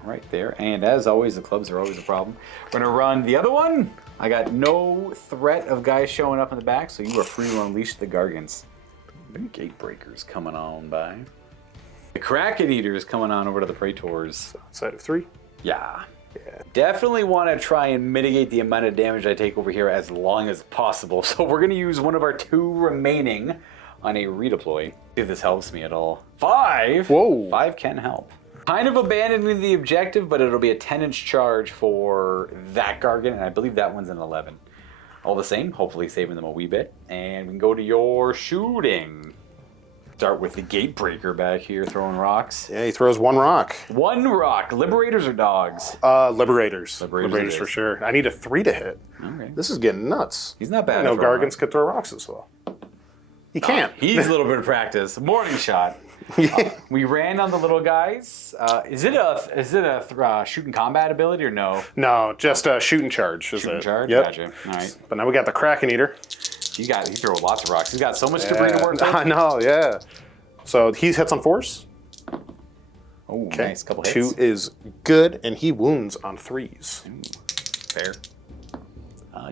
right there. And as always, the clubs are always a problem. We're going to run the other one. I got no threat of guys showing up in the back, so you are free to unleash the Gargants. The Gatebreaker's coming on by. The Kraken Eater is coming on over to the Praetors. Side of 3. Yeah. Definitely want to try and mitigate the amount of damage I take over here as long as possible. So we're going to use one of our 2 remaining on a redeploy. See if this helps me at all. 5? Whoa. 5 can help. Kind of abandoning the objective, but it'll be a 10-inch charge for that Gargant, and I believe that one's an 11. All the same, hopefully saving them a wee bit. And we can go to your shooting. Start with the Gatebreaker back here throwing rocks. Yeah, he throws 1 rock. 1 rock. Liberators or dogs? Liberators. Liberators for sure. I need a 3 to hit. Okay. This is getting nuts. He's not bad. I know Gargants could throw rocks as well. He can't. He's a little bit of practice. Morning shot. We ran on the little guys. Is it a shoot and combat ability or no? No, just a shoot and charge. Shoot and charge? Yep. Gotcha. All right. But now we got the Kraken Eater. He throws lots of rocks. He's got so much debris to work with. I know, yeah. So he hits on force. Oh, nice. Couple hits. 2 is good, and he wounds on 3s. Fair.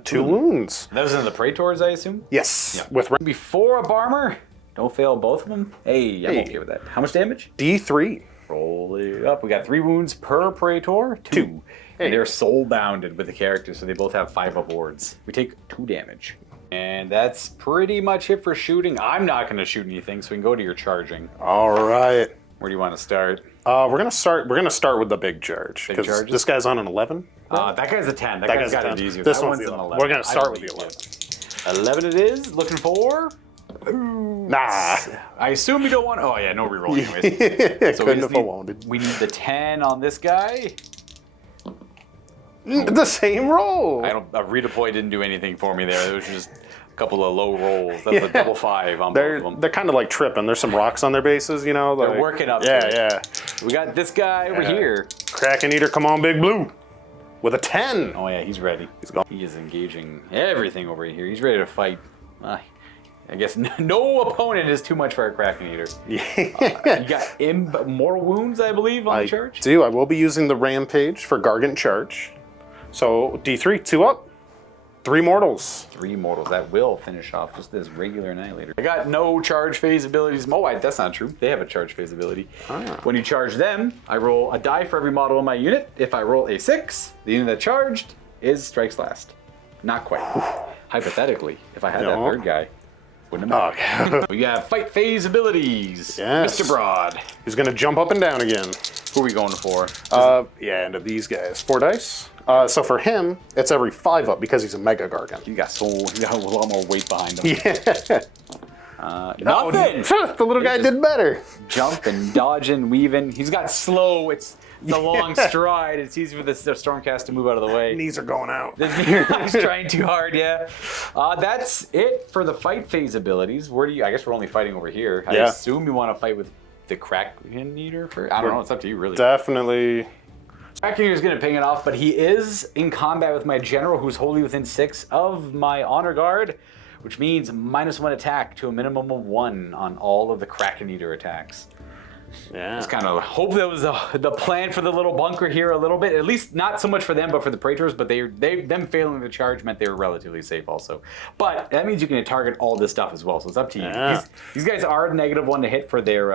2 wounds. That was in the Praetors, I assume? Yes. Yeah. With Before a Barmer. Don't fail both of them. Hey, I'm okay with that. How much damage? D3. Roll it up. We got 3 wounds per Praetor. 2. Hey. And they're soul bounded with the character, so they both have 5 up wards. We take 2 damage. And that's pretty much it for shooting. I'm not going to shoot anything, so we can go to your charging. All right. Where do you want to start? We're gonna start with the big charge. Big charges? This guy's on an 11. That guy's a 10. That guy's got it easier. This that one's an the 11. 11. We're gonna start with the 11. 11 it is. Looking for... Nah. I assume you don't want... Oh, yeah, no reroll anyways. So Couldn't have wanted. we need the 10 on this guy. The same roll. A redeploy didn't do anything for me there. It was just a couple of low rolls. That's a double 5 on both of them. They're kind of like tripping. There's some rocks on their bases, you know. They're working up Yeah, to it. yeah. We got this guy over here. Kraken Eater, come on, Big Blue. With a 10. Oh, yeah, he's ready. He's gone. He is engaging everything over here. He's ready to fight. I guess no opponent is too much for a Kraken Eater. You got more wounds, I believe, on the charge? I will be using the Rampage for Gargant charge. So D3, 2 up. 3 mortals. 3 mortals. That will finish off just this regular Annihilator. I got no charge phase abilities. Oh, that's not true. They have a charge phase ability. When you charge them, I roll a die for every model in my unit. If I roll a 6, the unit that charged strikes last. Not quite. Hypothetically, if I had that third guy, wouldn't have mattered. We got fight phase abilities. Yes. Mr. Brodd. He's going to jump up and down again. Who are we going for? Yeah, into these guys. 4 dice. So for him, it's every 5 up because he's a Mega Gargant. He got a lot more weight behind him. Yeah. Nothing. The little guy did better. Jumping, dodging, weaving. He's got slow. It's a long stride. It's easy for the Stormcast to move out of the way. Knees are going out. He's trying too hard, yeah. That's it for the fight phase abilities. Where do you? I guess we're only fighting over here. I assume you want to fight with the Kraken Eater first. I don't know. It's up to you, really. Definitely. Kraken Eater's going to ping it off, but he is in combat with my general, who's wholly within 6 of my honor guard, which means -1 attack to a minimum of 1 on all of the Kraken Eater attacks. Yeah. Just kind of hope that was the plan for the little bunker here a little bit. At least not so much for them, but for the Praetors. But them failing the charge meant they were relatively safe also. But that means you can target all this stuff as well. So it's up to you. Yeah. These guys are -1 to hit for their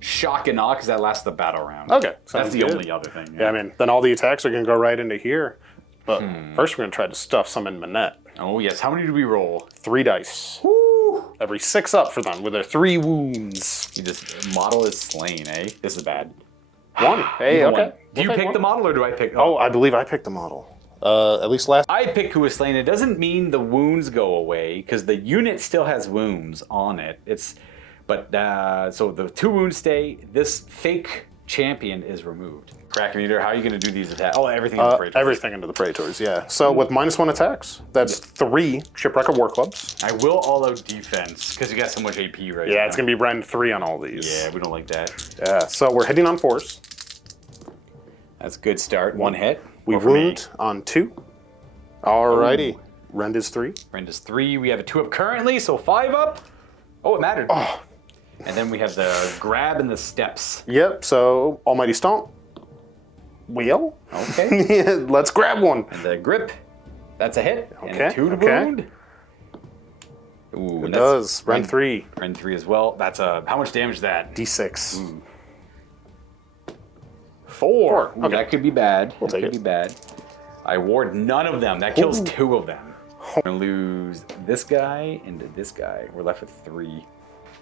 shock and awe because that lasts the battle round. Okay. That's the good. only other thing. Yeah, I mean, then all the attacks are going to go right into here. But first we're going to try to stuff some in Manette. Oh, yes. How many do we roll? 3 dice. Woo! Every 6 up for them with their 3 wounds. This model is slain, eh? This is bad. 1. Hey, Even okay. one. Do you pick the model or do I pick? Oh, I believe I picked the model. At least last. I pick who is slain. It doesn't mean the wounds go away because the unit still has wounds on it. So the 2 wounds stay. This fake champion is removed. Kraken Eater, how are you going to do these attacks? Oh, everything into the Praetors. Everything into the Praetors, yeah. So with -1 attacks, that's 3 Shipwreck of War Clubs. I will all-out defense because you got so much AP right now. Yeah, it's going to be Rend 3 on all these. Yeah, we don't like that. Yeah, so we're hitting on 4s. That's a good start. 1 hit. We wound on 2. Alrighty. Rend is 3. Rend is 3. We have a 2 up currently, so 5 up. Oh, it mattered. Oh. And then we have the grab and the steps. Yep, so Almighty Stomp. Wheel. Okay. Yeah, let's grab one. And the grip. That's a hit. Okay, And a 2 to okay. wound. Ooh, It does. Rend 3. Rend 3 as well. That's how much damage is that? D6. Ooh. 4. Ooh, Okay. that could be bad. We'll that take could it. be bad. I ward none of them. That kills Ooh. 2 of them. We're gonna lose this guy and this guy. We're left with 3.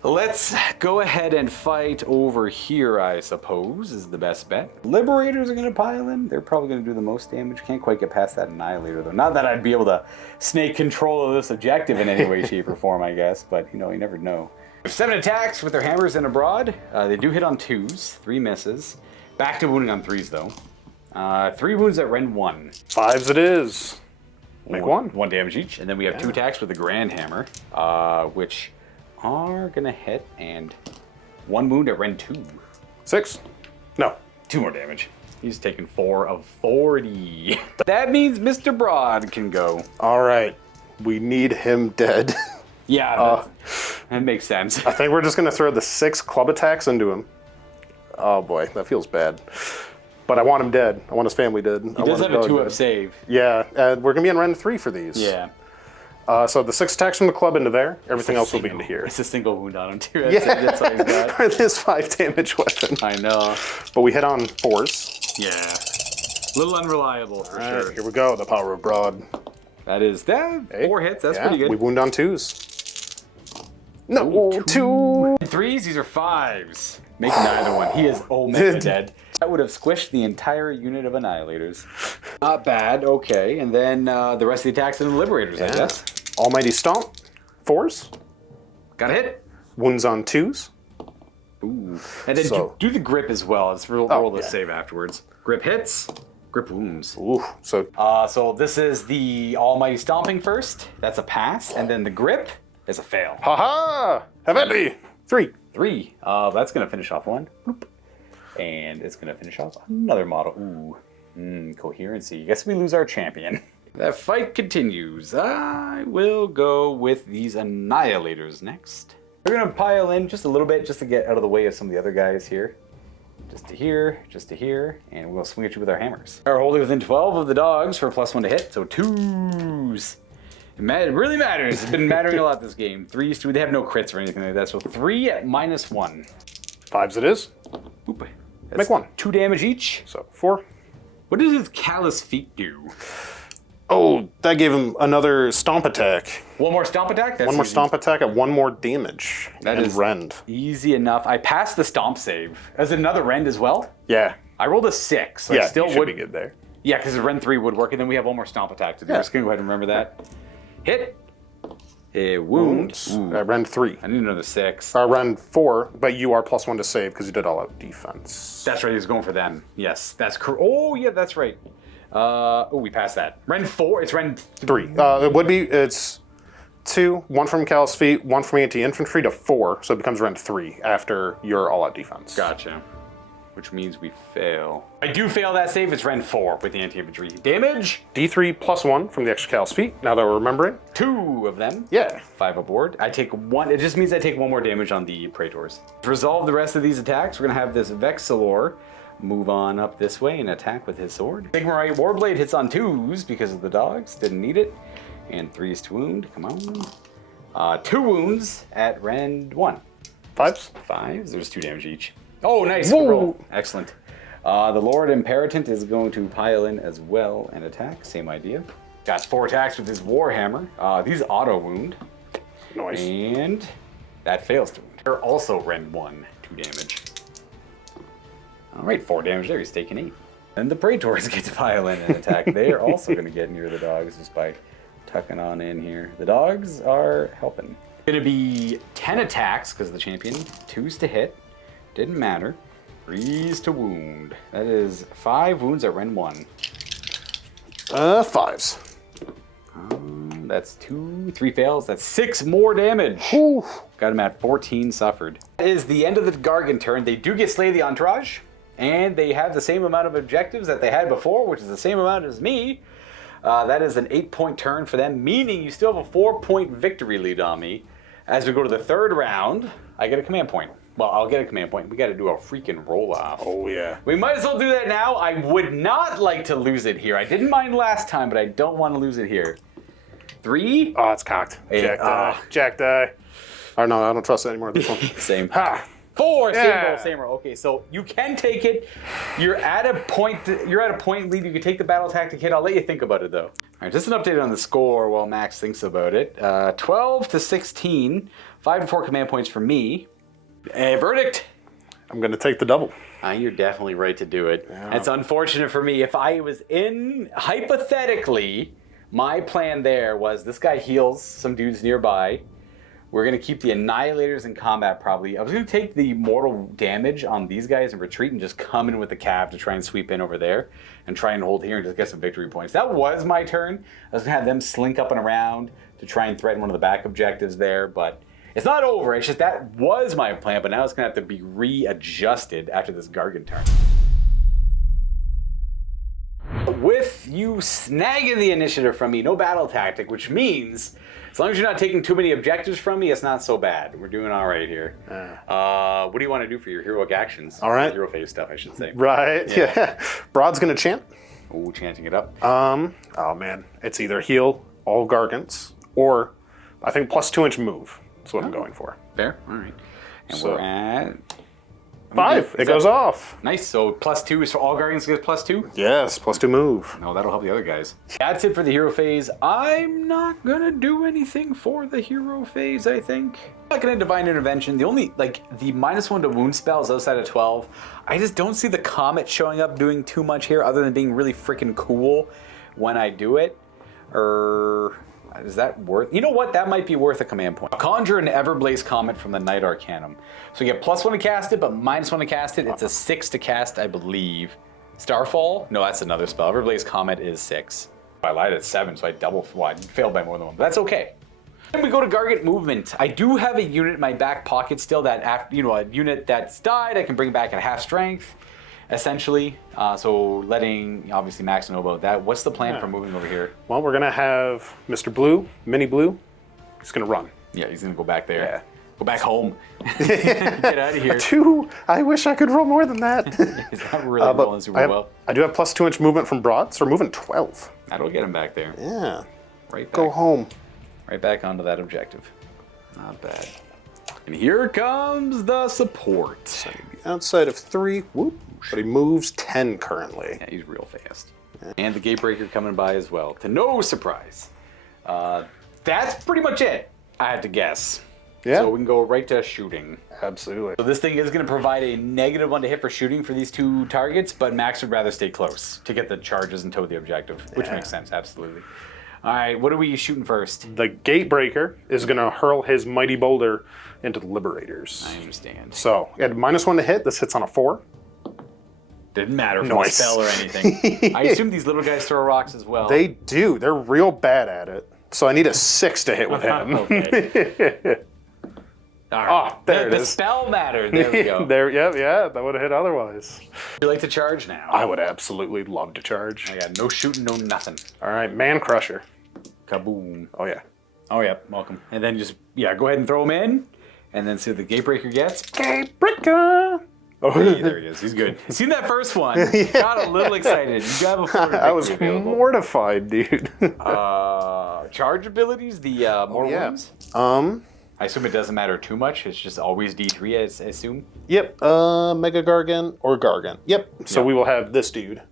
Let's go ahead and fight over here, I suppose, is the best bet. Liberators are going to pile in. They're probably going to do the most damage. Can't quite get past that Annihilator, though. Not that I'd be able to snake control of this objective in any way, shape, or form, I guess. But, you never know. 7 attacks with their hammers and a Brodd. They do hit on 2s. 3 misses. Back to wounding on 3s, though. 3 wounds at Rend 1. 5s it is. Make 1. 1 damage each. And then we have 2 attacks with the Grand Hammer, which are gonna hit, and 1 wound at Rend 2. 6. No. 2 more damage. He's taken 4 of 40. That means Mr. Brodd can go. All right. We need him dead. Yeah, that makes sense. I think we're just going to throw the 6 club attacks into him. Oh boy, that feels bad. But I want him dead. I want his family dead. He does have a 2-up save. Yeah, we're going to be on Rend 3 for these. Yeah. So the 6 attacks from the club into there. Everything else will be into here. It's a single wound on him, too. Yeah. That's all he's got. For this 5 damage weapon. I know. But we hit on 4s. Yeah. A little unreliable, for All sure. right, here we go. The power of Brodd. That is that. 4 hits. That's pretty good. We wound on 2s. No, 2. 3s, these are 5s. Make neither one. He is mega dead. That would have squished the entire unit of Annihilators. Not bad, okay. And then the rest of the attacks and the Liberators, I guess. Almighty Stomp. 4s. Got a hit. Wounds on 2s. Ooh. And then So- do the grip as well. Let's roll the save afterwards. Grip hits. Grip wounds. Ooh, so So this is the Almighty Stomping first. That's a pass. And then the grip is a fail. haha! Have at me! 3. 3. That's going to finish off 1. Boop. And it's going to finish off another model. Ooh. Coherency. Guess we lose our champion. That fight continues. I will go with these Annihilators next. We're going to pile in just a little bit just to get out of the way of some of the other guys here. just to here, and we'll swing at you with our hammers. Are wholly within 12 of the dogs for +1 to hit, so 2s. It really matters. It's been mattering a lot this game. 3s, 2, they have no crits or anything like that, so 3 at -1. 5s it is. Boop. Make 1. 2 damage each. So 4. What does his callous feet do? Oh, that gave him another stomp attack. One more stomp attack? That's One more easy. stomp attack at 1 more damage. That and is rend. Easy enough. I passed the stomp save. Is it another rend as well? Yeah. I rolled a 6. So Yeah, I still you should would be good there. Yeah, because rend 3 would work, and then we have one more stomp attack to do. Yeah. Just gonna go ahead and remember that. Hit. A wound. Ooh. Rend 3. I need another 6. Rend 4, but you are +1 to save because you did all out defense. That's right. He was going for them. Yes, that's correct. Oh yeah, that's right. We passed that. Rend 4. It's rend 3. It would be. It's 2. 1 from Callous Feet, 1 from anti-infantry to 4, so it becomes rend 3 after your all-out defense. Gotcha. Which means we fail. I do fail that save. It's rend 4 with the anti-infantry. Damage. D3 +1 from the extra Callous Feet. Now that we're remembering. 2 of them. Yeah. 5 aboard. I take 1. It just means I take 1 more damage on the Praetors. To resolve the rest of these attacks, we're gonna have this Vexilor move on up this way and attack with his sword. Sigmarite Warblade hits on 2s because of the dogs. Didn't need it. And 3s to wound. Come on. 2 wounds at rend 1. 5s. 5s. There's 2 damage each. Oh, nice. Good roll. Excellent. The Lord Imperatant is going to pile in as well and attack. Same idea. Got 4 attacks with his Warhammer. These auto wound. Nice. And that fails to wound. They're also rend 1. 2 damage. All right, 4 damage there. He's taking 8. And the Praetors get to pile in and attack. They are also going to get near the dogs just by tucking on in here. The dogs are helping. Going to be 10 attacks because of the champion. 2s to hit. Didn't matter. 3s to wound. That is 5 wounds at rend 1. 5s. That's 2, 3 fails. That's 6 more damage. Whew. Got him at 14 suffered. That is the end of the Gargant turn. They do get Slay the Entourage, and they have the same amount of objectives that they had before, which is the same amount as me. That is an 8-point turn for them, meaning you still have a 4-point victory lead on me. As we go to the 3rd round, I get a command point. Well, I'll get a command point. We got to do a freaking roll-off. Oh, yeah. We might as well do that now. I would not like to lose it here. I didn't mind last time, but I don't want to lose it here. 3? Oh, it's cocked. Jack die. Jack die. Oh, no, I don't trust it anymore. This one. Same. Ha! 4. Yeah. Same roll. Okay, so you can take it. You're at a point lead. You can take the battle tactic hit. I'll let you think about it, though. All right, just an update on the score while Max thinks about it. 12 to 16. 5 to 4 command points for me. A verdict. I'm going to take the double. You're definitely right to do it. Yeah. It's unfortunate for me. If I was hypothetically, my plan there was this guy heals some dudes nearby. We're going to keep the Annihilators in combat probably. I was going to take the mortal damage on these guys and retreat and just come in with the cav to try and sweep in over there and try and hold here and just get some victory points. That was my turn. I was going to have them slink up and around to try and threaten one of the back objectives there, but it's not over. It's just that was my plan, but now it's going to have to be readjusted after this Gargant turn. With you snagging the initiative from me, no battle tactic, which means as long as you're not taking too many objectives from me, it's not so bad. We're doing all right here. What do you want to do for your heroic actions? All right. Hero phase stuff, I should say. Right, yeah. Brodd's going to chant. Ooh, chanting it up. Oh, man. It's either heal all Gargants or I think plus 2-inch move. That's what I'm going for. Fair, all right. And So- we're at 5. It goes off. Nice, so +2 is for all Guardians get +2? Yes, plus 2 move. No, that'll help the other guys. That's it for the hero phase. I'm not gonna do anything for the hero phase, I think. I'm not gonna Divine Intervention. The only, the -1 to wound spells outside of 12, I just don't see the Comet showing up doing too much here other than being really freaking cool when I do it. Is that worth? You know what? That might be worth a command point. Conjure an Everblaze Comet from the Night Arcanum. So you get +1 to cast it, but -1 to cast it. It's a 6 to cast, I believe. Starfall? No, that's another spell. Everblaze Comet is 6. I lied at 7, so I failed by more than 1. But that's okay. Then we go to Gargant Movement. I do have a unit in my back pocket still that, a unit that's died, I can bring back at half strength, essentially. So letting, obviously, Max know about that. What's the plan for moving over here? Well, we're going to have Mr. Blue, Mini Blue. He's going to run. Yeah, he's going to go back there. Yeah. Go back home. Get out of here. 2. I wish I could roll more than that. He's not really rolling super well. I do have plus 2 inch movement from Brodd, so we're moving 12. That'll get him back there. Yeah. Right back. Go home. Right back onto that objective. Not bad. And here comes the support. So outside of 3, whoop, but he moves 10 currently. Yeah, he's real fast. Yeah. And the Gatebreaker coming by as well, to no surprise. That's pretty much it, I have to guess. Yeah. So we can go right to shooting. Absolutely. So this thing is going to provide a -1 to hit for shooting for these 2 targets, but Max would rather stay close to get the charges and tow the objective, which makes sense, absolutely. All right, what are we shooting first? The Gatebreaker is going to hurl his Mighty Boulder into the Liberators. I understand. So, at -1 to hit, this hits on a 4. Didn't matter from a spell or anything. I assume these little guys throw rocks as well. They do. They're real bad at it. So I need a 6 to hit with him. Okay. All right. Oh, there it is. The spell mattered. There we go. Yeah, that would have hit otherwise. Would you like to charge now? I would absolutely love to charge. I got no shooting, no nothing. All right, Man Crusher. Kaboom. Oh, yeah. Oh, yeah, welcome. And then just, go ahead and throw him in, and then see what the Gatebreaker gets. Gatebreaker! Oh, hey, there he is. He's good. Seen that first one. Got a little excited. You got a Florida I was available. mortified, dude. Charge abilities, the more wounds? I assume it doesn't matter too much. It's just always D3, I assume. Yep. Mega Gargant or Gargant. Yep. So we will have this dude.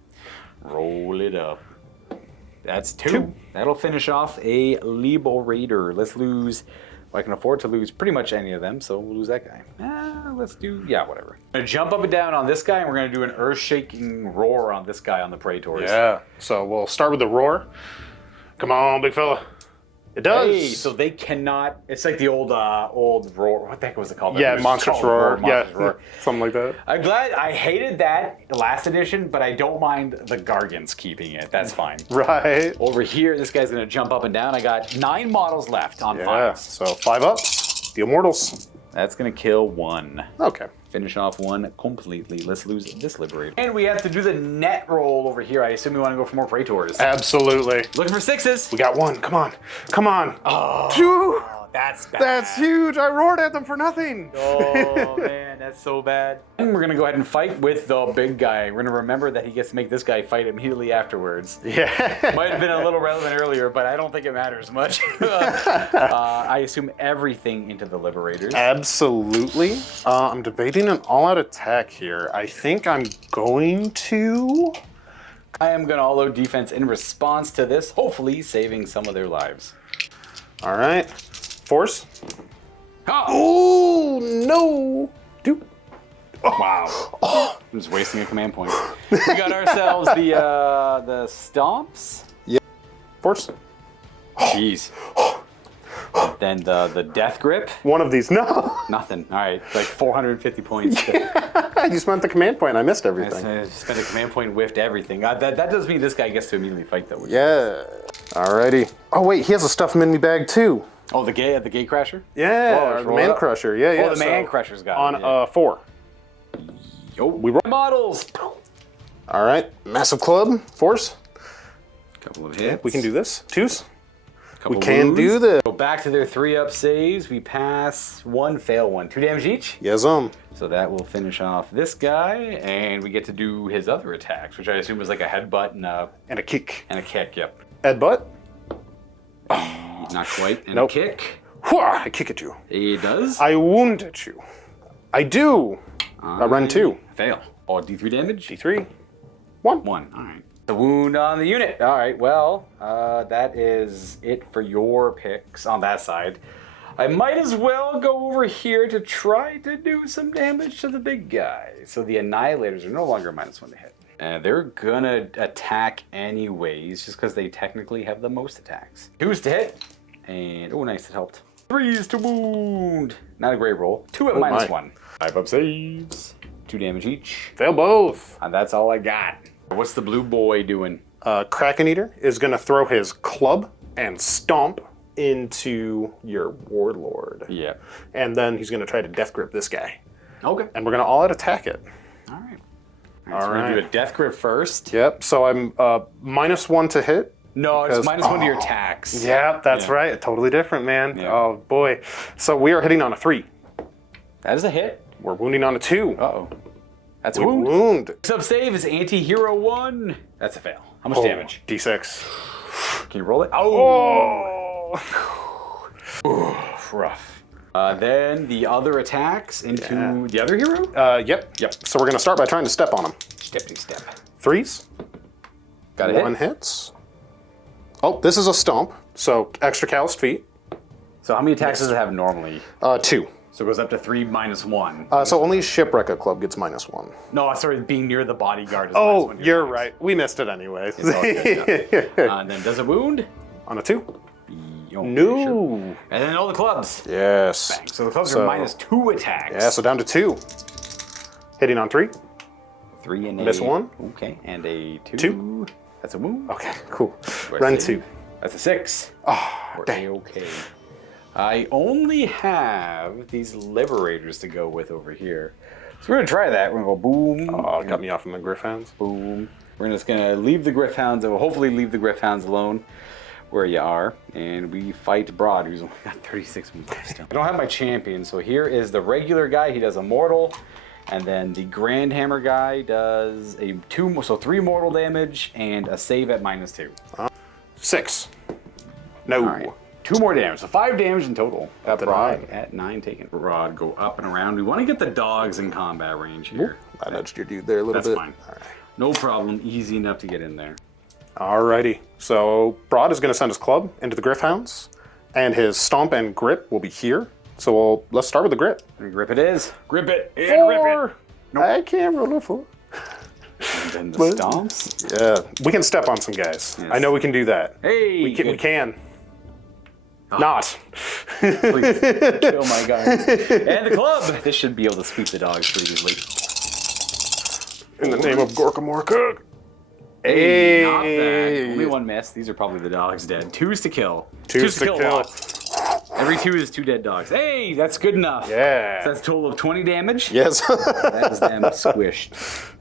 Roll it up. That's 2. That'll finish off a Liberator. Let's lose. Well, I can afford to lose pretty much any of them, so we'll lose that guy. Let's do, whatever. I'm going to jump up and down on this guy, and we're going to do an earth-shaking roar on this guy on the Praetors. Yeah. So we'll start with the roar. Come on, big fella. It does. Hey, so they cannot. It's like the old roar. What the heck was it called? Yeah, Monstrous Roar. Monstrous Roar. Something like that. I'm glad. I hated that last edition, but I don't mind the Gargants keeping it. That's fine. Right. Over here, this guy's going to jump up and down. I got 9 models left on 5. So 5 up. The Immortals. That's going to kill 1. Okay. Finish off 1 completely. Let's lose this Liberator. And we have to do the net roll over here. I assume we want to go for more Praetors. Absolutely. Looking for 6s. We got 1. Come on. Come on. Oh, 2. that's bad. That's huge. I roared at them for nothing. Oh, man, that's so bad. And we're going to go ahead and fight with the big guy. We're going to remember that he gets to make this guy fight immediately afterwards. Yeah. Might have been a little relevant earlier, but I don't think it matters much. I assume everything into the Liberators. Absolutely. I'm debating an all-out attack here. I think I'm going to... I am going to all-out defense in response to this, hopefully saving some of their lives. All right. Force. Oh, no. Dude. Wow. I'm just wasting a command point. We got ourselves the Stomps. Yeah. Force. Jeez. Then the Death Grip. One of these. No. Nothing. All right. Like 450 points. You spent the command point. I missed everything. I spent a command point, whiffed everything. That does mean this guy gets to immediately fight, though. Yeah. Alrighty. Oh, wait. He has a stuff mini bag, too. Oh, the Gate Crasher? Yeah. The Man Crusher. Yeah. Oh, the Man Crusher's got on it. On 4. Yo. We roll models. All right. Massive Club. Force. Couple of hits. We can do this. 2s. Couple we can wounds. do this. Go back to their 3-up saves. We pass 1, fail 1. 2 damage each. Yes, So that will finish off this guy, and we get to do his other attacks, which I assume is like a headbutt and a kick. And a kick, yep. Headbutt. Not quite. And nope. a kick. I kick at you. He does. I wound at you. I do. I run 2. Fail. Oh, D3 damage? D3. 1. 1. All right. The wound on the unit. All right, well, that is it for your picks on that side. I might as well go over here to try to do some damage to the big guy. So the Annihilators are no longer -1 to hit. They're gonna attack anyways, just because they technically have the most attacks. 2s to hit, and oh, nice, it helped. 3s to wound. Not a great roll. 2 at -1. 5-up saves. 2 damage each. Fail both. And that's all I got. What's the blue boy doing? Kraken Eater is gonna throw his club and stomp into your Warlord. Yeah. And then he's gonna try to Death Grip this guy. Okay. And we're gonna all-out attack it. All right. So we're going to do a Death Grip first. Yep, so I'm -1 to hit. No, it's -1 to your attacks. Yeah, that's right. Totally different, man. Yeah. Oh, boy. So we are hitting on a 3. That is a hit. We're wounding on a 2. Uh-oh. That's a We wound. wound. Sub save is anti-hero 1. That's a fail. How much damage? D6. Can you roll it? Oh! Rough. Then the other attacks into the other hero? Yep. Yep. So we're going to start by trying to step on him. Stepping step. 3s. Got a 1 hit. hits. Oh, this is a stomp. So extra calloused feet. So how many attacks does it have normally? 2. So it goes up to 3 minus 1. So only Shipwreck a Club gets -1. No, sorry, being near the bodyguard is Oh, minus 1. you're right. We missed it anyways. It's all good, yeah. And then does it wound? On a 2. Oh, No. Sure. And then all the clubs. Yes. Bang. So the clubs are -2 attacks. Yeah, so down to 2. Hitting on 3. 3 and Miss a 1. Okay, and a 2. 2. That's a wound. Okay, cool. Where's Run the- 2. That's a 6. Oh, We're dang. okay. I only have these liberators to go with over here. So we're gonna try that. We're gonna go boom. Oh, got me off of my Griffhounds. Boom. We're just gonna leave the Griffhounds, and we'll hopefully leave the Griffhounds alone where you are. And we fight Brodd, who's only got 36 moves left still. I don't have my champion, so here is the regular guy. He does a mortal. And then the Grand Hammer guy does a 3 mortal damage and a save at -2. 6. No. All right. 2 more damage, so 5 damage in total. Got to Brodd 9. at 9 taken. Brodd go up and around. We want to get the dogs in combat range here. I nudged your dude there a little That's bit. fine. All right. No problem. Easy enough to get in there. Alrighty. So Brodd is going to send his club into the Griffhounds, and his stomp and grip will be here. So let's start with the grip. And grip it is. Grip it. And grip 4. Nope. I can't roll a 4. it. And then the What? stomps. Yeah, we can step on some guys. Yes. I know we can do that. Hey. We good. can. Not. Please kill my guy. And the club. This should be able to sweep the dogs pretty easily. In the name of Gorka Morka. Hey, not bad. Only 1 miss. These are probably the dogs dead. 2s to kill. 2s to kill. lots. Every 2 is 2 dead dogs. Hey, that's good enough. Yeah. So that's a total of 20 damage. Yes. That is them squished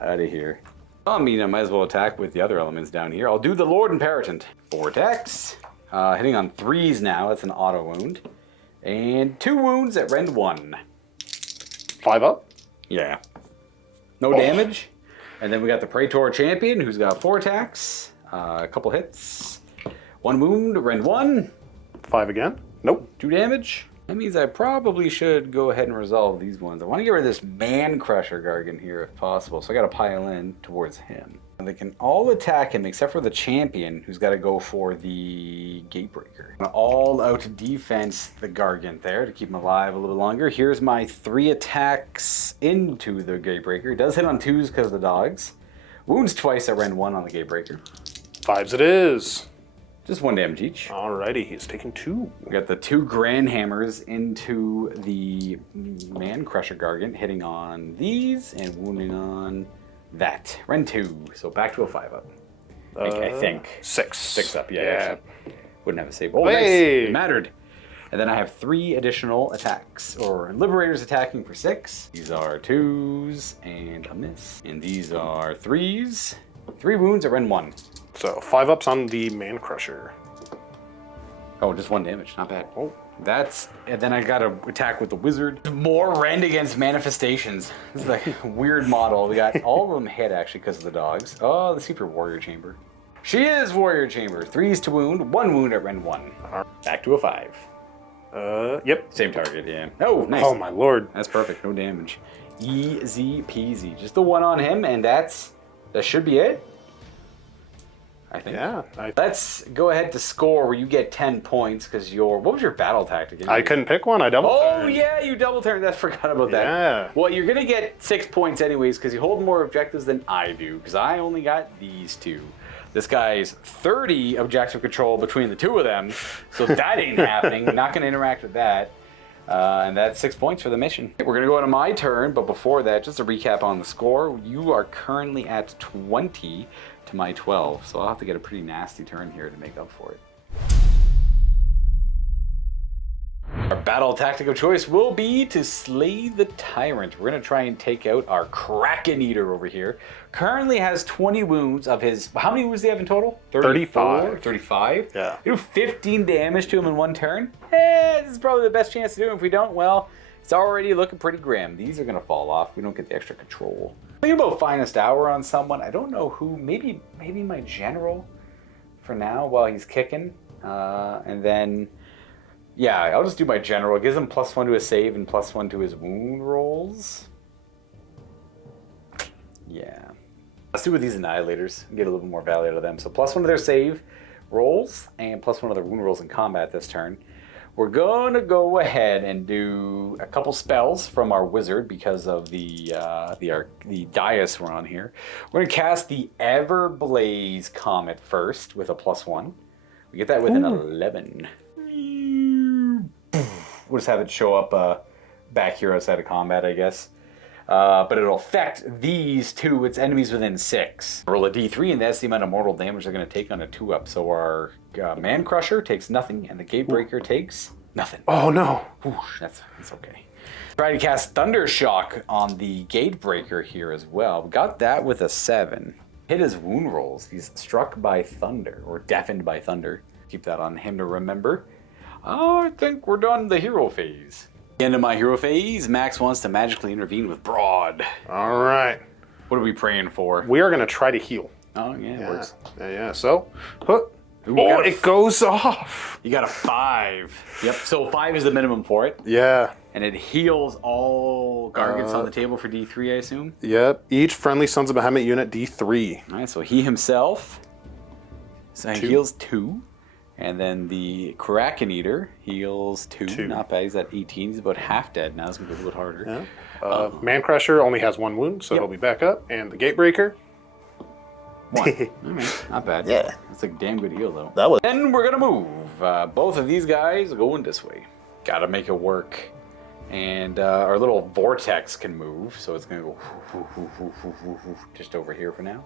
out of here. I mean, I might as well attack with the other elements down here. I'll do the Lord Imperatant. 4 attacks. Hitting on 3s now. That's an auto wound. And 2 wounds at rend 1. 5 up. Yeah. No damage. And then we got the Praetor Champion, who's got 4 attacks. A couple hits. 1 wound, rend 1. 5 again. Nope. 2 damage. That means I probably should go ahead and resolve these ones. I want to get rid of this Man Crusher Gargant here if possible, so I got to pile in towards him. And they can all attack him except for the Champion, who's got to go for the Gatebreaker. All out defense the Gargant there to keep him alive a little longer. Here's my 3 attacks into the Gatebreaker. It does hit on 2s because of the dogs. Wounds twice at rend 1 on the Gatebreaker. 5s it is. Just 1 damage each. Alrighty, he's taking 2. We got the 2 Grand Hammers into the Man Crusher Gargant, hitting on these and wounding on that. Rend 2, so back to a 5 up. I think. 6. 6 up, yeah. Wouldn't have a save. Oh, Hey! nice. It mattered. And then I have 3 additional attacks, or Liberators attacking for 6. These are 2s and a miss. And these are 3s. 3 wounds at rend 1. So 5 ups on the Man Crusher. Oh, just 1 damage, not bad. Oh, and then I got to attack with the Wizard. More rend against manifestations. This is like a weird model. We got all of them hit actually because of the dogs. Oh, let's see for Warrior Chamber. She is Warrior Chamber. 3s to wound, 1 wound at rend 1. Back to a 5. Yep. Same target, yeah. Oh, nice. Oh my lord. That's perfect, no damage. Easy peasy. Just the 1 on him, and that should be it. I think. Yeah. Let's go ahead to score where you get 10 points because what was your battle tactic? I couldn't pick one. I double Oh, turned. yeah, you double turned. I forgot about that. Yeah. Well, you're going to get 6 points anyways because you hold more objectives than I do because I only got these 2. This guy's 30 objective control between the 2 of them, so that ain't happening. Not going to interact with that. And that's 6 points for the mission. We're going to go into my turn, but before that, just a recap on the score. You are currently at 20 to my 12, so I'll have to get a pretty nasty turn here to make up for it. Our battle tactic of choice will be to slay the tyrant. We're going to try and take out our Kraken Eater over here. Currently has 20 wounds of his... How many wounds do you have in total? 35. 35? Yeah. You do 15 damage to him in 1 turn? This is probably the best chance to do it. If we don't, well, it's It's already looking pretty grim. These are going to fall off. We don't get the extra control. Thinking about Finest Hour on someone. I don't know who. Maybe my general for now while he's kicking. And then, yeah, I'll just do my general. It gives him +1 to his save and +1 to his wound rolls. Yeah. Let's do with these Annihilators and get a little bit more value out of them. So +1 to their save rolls and +1 to their wound rolls in combat this turn. We're going to go ahead and do a couple spells from our wizard because of the dais we're on here. We're going to cast the Everblaze Comet first with a +1. We get that with an 11. We'll just have it show up back here outside of combat, I guess. But it'll affect these two, its enemies within 6. Roll a d3, and that's the amount of mortal damage they're going to take on a 2-up. So our Man Crusher takes nothing, and the Gatebreaker takes nothing. Oh no! That's okay. Try to cast Thunder Shock on the Gatebreaker here as well. We got that with a 7. Hit his wound rolls. He's struck by thunder, or deafened by thunder. Keep that on him to remember. I think we're done the hero phase. End of my hero phase, Max wants to magically intervene with Brodd. All right. What are we praying for? We are going to try to heal. Oh, yeah, it works. Yeah. So, Ooh, it goes off. You got a 5. Yep, so 5 is the minimum for it. Yeah. And it heals all Gargants on the table for D3, I assume? Yep. Each friendly Sons of Behemat unit, D3. All right, so he himself he 2. heals 2. And then the Kraken Eater heals 2. Not bad. He's at 18. He's about half dead now. It's going to be a little bit harder. Yeah. Man Crusher only has 1 wound, so he'll be back up. And the Gatebreaker. 1. All right. Not bad. Yeah. That's a damn good heal, though. That was. Then we're going to move. Both of these guys are going this way. Got to make it work. And our little Vortex can move. So it's going to go just over here for now.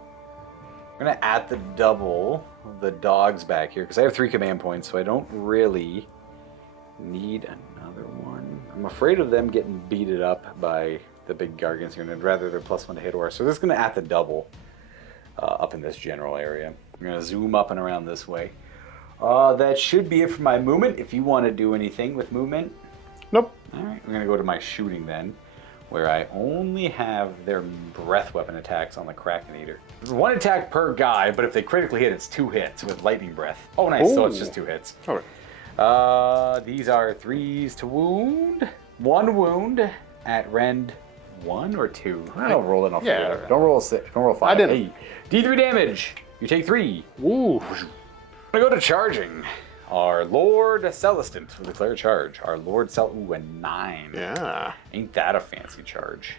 I'm going to add the double the dogs back here because I have 3 command points, so I don't really need another one. I'm afraid of them getting beaten up by the big Gargants here, and I'd rather they're +1 to hit or. So this is going to add the double up in this general area. I'm going to zoom up and around this way. That should be it for my movement. If you want to do anything with movement. Nope. All right, we're going to go to my shooting then, where I only have their breath weapon attacks on the Kraken Eater. 1 attack per guy, but if they critically hit, it's 2 hits with lightning breath. Oh, nice. Ooh. So it's just 2 hits. All right. These are 3s to wound. 1 wound at rend 1 or 2. I'll roll it. I'll figure it out. Don't roll a 6. Don't roll a 5. I didn't. Hey, D3 damage. You take 3. Ooh. I'm gonna go to charging. Our Lord Celestant will declare charge. Our Lord Ooh, a 9. Yeah. Ain't that a fancy charge?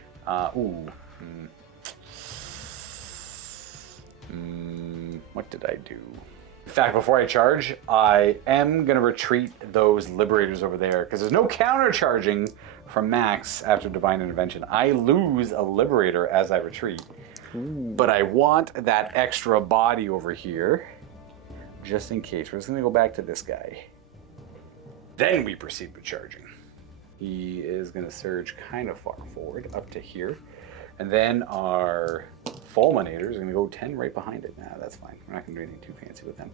What did I do? In fact, before I charge, I am going to retreat those Liberators over there, because there's no counter-charging from Max after Divine Intervention. I lose a Liberator as I retreat. But I want that extra body over here, just in case. We're just going to go back to this guy. Then we proceed with charging. He is going to surge kind of far forward, up to here. And then our Fulminator is going to go 10 right behind it. Nah, that's fine. We're not going to do anything too fancy with them.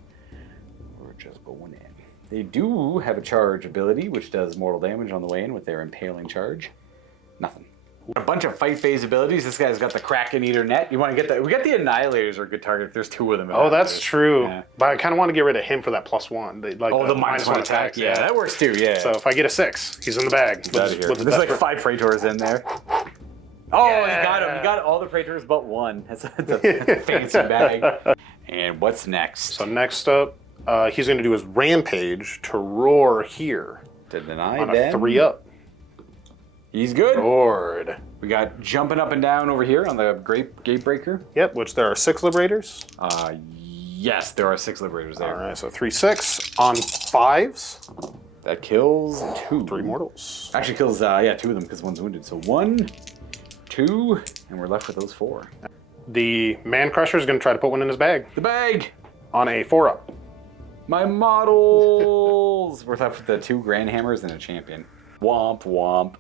We're just going in. They do have a charge ability, which does mortal damage on the way in with their impaling charge. Nothing. A bunch of fight phase abilities. This guy's got the Kraken Eater net. You want to get that? We got the Annihilators are a good target if there's 2 of them. Oh, that's true. Yeah. But I kind of want to get rid of him for that +1. The -1 attack. Yeah, that works too. Yeah. So if I get a 6, he's in the bag. There's like 5 Praetors in there. Oh, yeah. You got him. You got all the Praetors but 1. That's a fancy bag. And what's next? So next up, he's going to do his Rampage to roar here. To deny on them. a 3-up. He's good. Lord. We got jumping up and down over here on the Gatebreaker. Yep, which there are 6 Liberators. Yes, there are 6 Liberators there. All right, so 3/6 on 5s. That kills 2. 3 mortals. Actually kills, 2 of them because 1's wounded. So 1, 2, and we're left with those 4. The Man Crusher is going to try to put one in his bag. The bag! On a 4-up. My models! We're left with the 2 Grand Hammers and a Champion. Womp womp.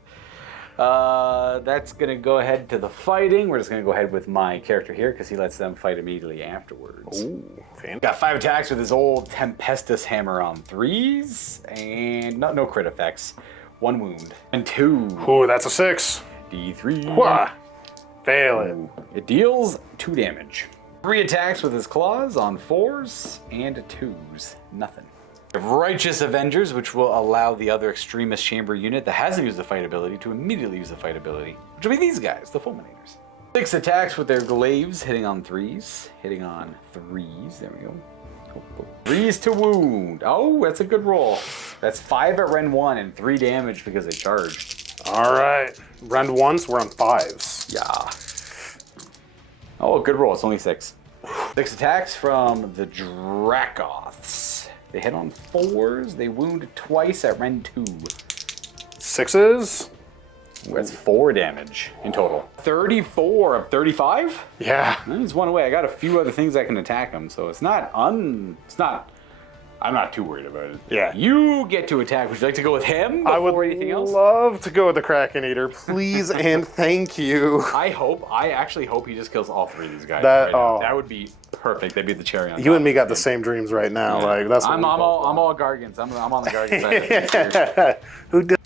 That's going to go ahead to the fighting. We're just going to go ahead with my character here because he lets them fight immediately afterwards. Ooh, fantastic. Got 5 attacks with his old Tempestus Hammer on 3s and no crit effects. 1 wound. And 2. Ooh, that's a 6. D3. Wah. Fail it. It deals 2 damage. 3 attacks with his claws on 4s and 2s. Nothing. We have Righteous Avengers, which will allow the other Extremist Chamber unit that hasn't used the fight ability to immediately use the fight ability, which will be these guys, the Fulminators. 6 attacks with their glaives, hitting on 3s, hitting on 3s. There we go. 3s to wound. Oh, that's a good roll. That's 5 at Rend 1 and 3 damage because they charged. All right. Rend 1s, we're on 5s. Yeah. Oh, good roll. It's only 6. 6 attacks from the Dracoths. They hit on 4s. They wound twice at Rend 2. 6s. That's 4 damage in total. 34 of 35? Yeah. He's 1 away. I got a few other things that can attack him, so it's not. I'm not too worried about it. Yeah. You get to attack. Would you like to go with him before I would anything else? love to go with the Kraken Eater, please and thank you. I actually hope he just kills all 3 of these guys. That- now. oh. That would be perfect. That'd be the cherry on top. You and me got the same dreams right now. Yeah. Like that's what I'm we both all Gargants. I'm on the Gargant side. Of the Who did?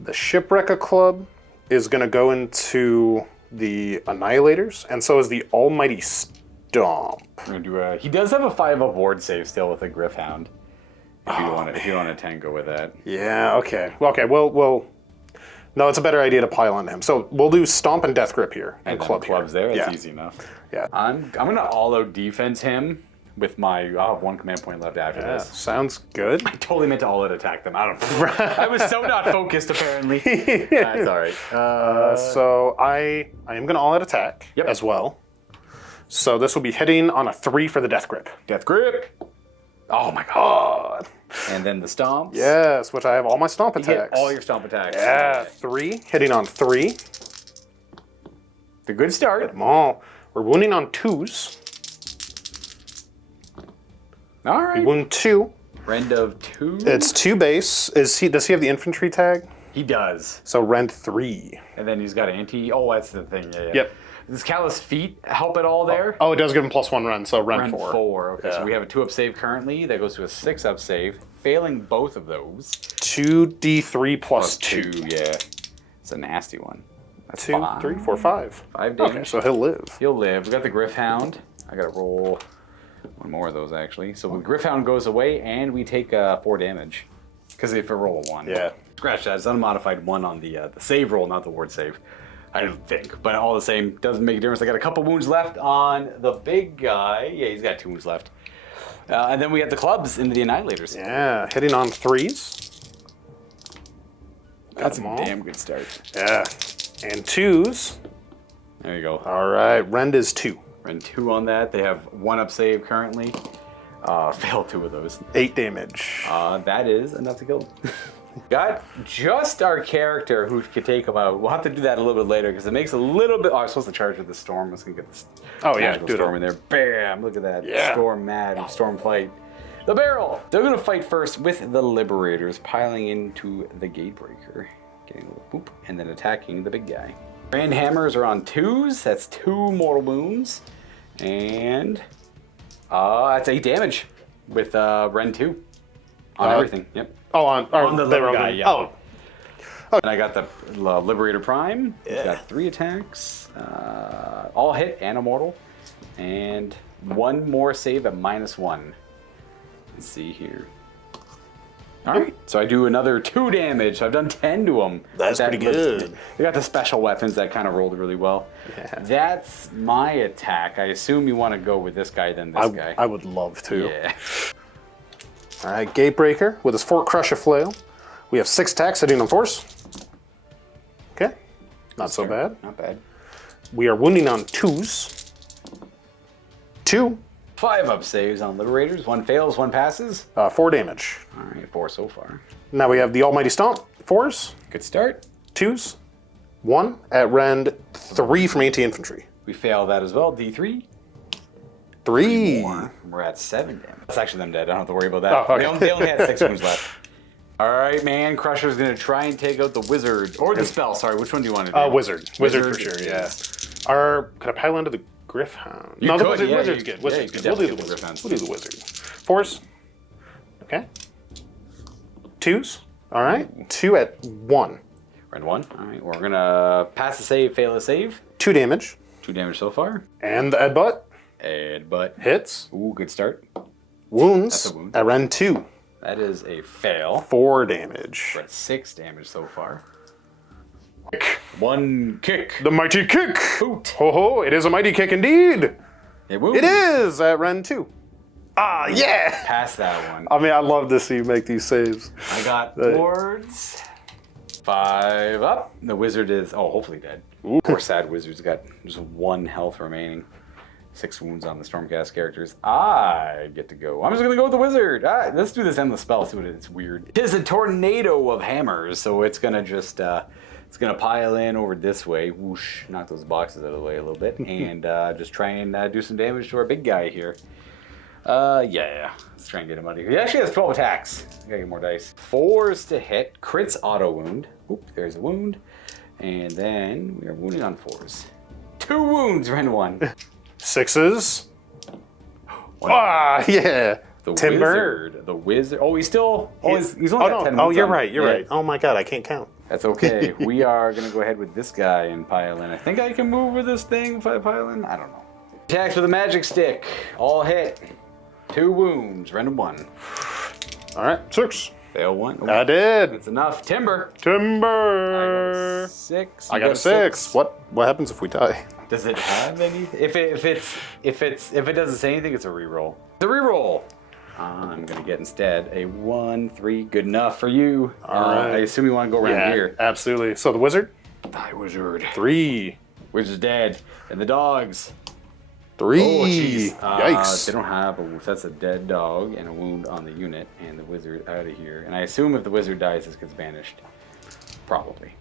The Shipwrecker Club is going to go into the Annihilators, and so is the Almighty Stomp. We're gonna do he does have a 5-up ward save still with a Griffhound. If you want to tango with that. Yeah. Okay. Okay. Well. No, it's a better idea to pile onto him. So we'll do Stomp and Death Grip here, and Club Club's here. there. That's Yeah. easy enough. Yeah. I'm gonna all-out defense him with my. I'll have 1 command point left after Yeah. this. Sounds good. I totally meant to all-out attack them. I don't know. I was so not focused apparently. That's all right. So I am going to all-out attack as well. So this will be hitting on a 3 for the Death Grip. Death Grip. Oh my god. And then the stomps. Yes, which I have all my Stomp You attacks. get all your stomp attacks. Yeah, 3 hitting on 3. The good start. Them all. We're wounding on 2s. All right. Wound 2. Rend of 2. It's 2 base. Does he have the infantry tag? He does. So rend 3. And then he's got anti. Oh, that's the thing. Yeah. Yep. Does Callous Feet help at all there? Oh, it does give him +1 rend, so rend Rend 4. 4. Okay, so Yeah. we have a 2-up save currently. That goes to a 6-up save. Failing both of those. 2d3 plus 2. 2, yeah. It's a nasty one. That's 2, 5. 3, 4, 5. 5 damage. Okay, so he'll live. He'll live. We got the Griffhound. I gotta roll 1 more of those actually. So the Griffhound goes away and we take 4 damage. Because if I roll a 1. Yeah. Scratch that. It's unmodified 1 on the save roll, not the ward save. I don't think. But all the same, doesn't make a difference. I got a couple wounds left on the big guy. Yeah, he's got 2 wounds left. And then we have the clubs into the Annihilators. Yeah, hitting on 3s. That's a them all. damn good start. Yeah. And 2s. There you go. All right, rend is 2. Rend 2 on that. They have 1-up save currently. Failed 2 of those. 8 damage. That is enough to kill them. Got just our character who can take them out. We'll have to do that a little bit later because it makes a little bit. Oh, I'm supposed to charge with the storm. Let's get this magical do storm it. in there. Bam! Look at that. Yeah. Storm mad. Storm fight. The barrel. They're gonna fight first with the Liberators, piling into the Gatebreaker, getting a little boop, and then attacking the big guy. Grand hammers are on 2s. That's 2 mortal wounds, and that's 8 damage with Rend 2 on everything. Yep. Oh, on the they were little guy, on- yeah. Oh, And I got the Liberator Prime. He's got 3 attacks, all hit and immortal, and 1 more save at -1. Let's see here. All right, so I do another 2 damage. So I've done 10 to him. That's pretty good. They got the special weapons that kind of rolled really well. Yeah. That's my attack. I assume you want to go with this guy than this guy. I would love to. Yeah. All right, Gatebreaker with his Fort Crusher Flail. We have 6 attacks hitting on force. Okay, not so bad. Not bad. We are wounding on 2s. 2, 5-up saves on Liberators. 1 fails, 1 passes. 4 damage. All right, 4 so far. Now we have the Almighty Stomp, 4s, Good start. 2s, 1 at rend, 3 from anti-infantry. We fail that as well. D3. 3. More. We're at 7 damage. That's actually them dead. I don't have to worry about that. Oh, okay. They only had 6 wounds left. All right, man. Crusher's going to try and take out the wizard. Or the spell. Sorry, which one do you want to do? Wizard. Wizard for sure, yeah. Could I pile into the Griffhound? You No, the could, Wizard, yeah, Wizard's you- good. yeah, Wizard's you good. We'll do the definitely Wizard. do the Griffhounds, We'll do the Wizard. 4s. Okay. 2s. All right, 2 at 1. Rend 1. All right, we're going to pass a save, fail a save. 2 damage. 2 damage so far. And the headbutt. Headbutt. Hits. Ooh, good start. Wounds. That's a wound. At Rend 2. That is a fail. 4 damage. We're at 6 damage so far. 1 kick. The mighty kick. Hoot. Ho ho! It is a mighty kick indeed. It wounds. It is at Rend 2. Ah, yeah. Pass that one. I mean, I love to see you make these saves. I got wards. 5 up. The wizard is, hopefully dead. Ooh. Poor sad wizard's got just 1 health remaining. 6 wounds on the Stormcast characters. I get to go. I'm just going to go with the wizard. All right, let's do this endless spell. See what it's weird. It is a tornado of hammers, so it's going to just, it's going to pile in over this way. Whoosh, knock those boxes out of the way a little bit. And just try and do some damage to our big guy here. Yeah. Let's try and get him out of here. He actually has 12 attacks. I gotta get more dice. 4s to hit. Crits auto wound. Oop, there's a wound. And then we are wounding on 4s. 2 wounds, Rend 1. 6s. Ah, yeah. The Timber. wizard. The wizard. Oh, he's still. He's only got 10 wounds. Oh, you're on. right. You're Yeah. right. Oh my God, I can't count. That's okay. We are gonna go ahead with this guy and pile in. I think I can move with this thing if I pile in. I don't know. Attacks with a magic stick. All hit. 2 wounds. Rend 1. All right, 6. Fail 1. Oh, I did. that's enough. Timber. Timber. 6. I got a 6. What happens if we tie? Does it have anything? If it doesn't say anything, it's a reroll. The reroll. I'm gonna get instead a 1, 3. Good enough for you. All right. I assume you want to go around here. Absolutely. So the wizard. Die wizard. 3. Wizard's dead. And the dogs. 3. Oh jeez. Yikes. They don't have that's a dead dog and a wound on the unit and the wizard out of here. And I assume if the wizard dies, this gets banished. Probably.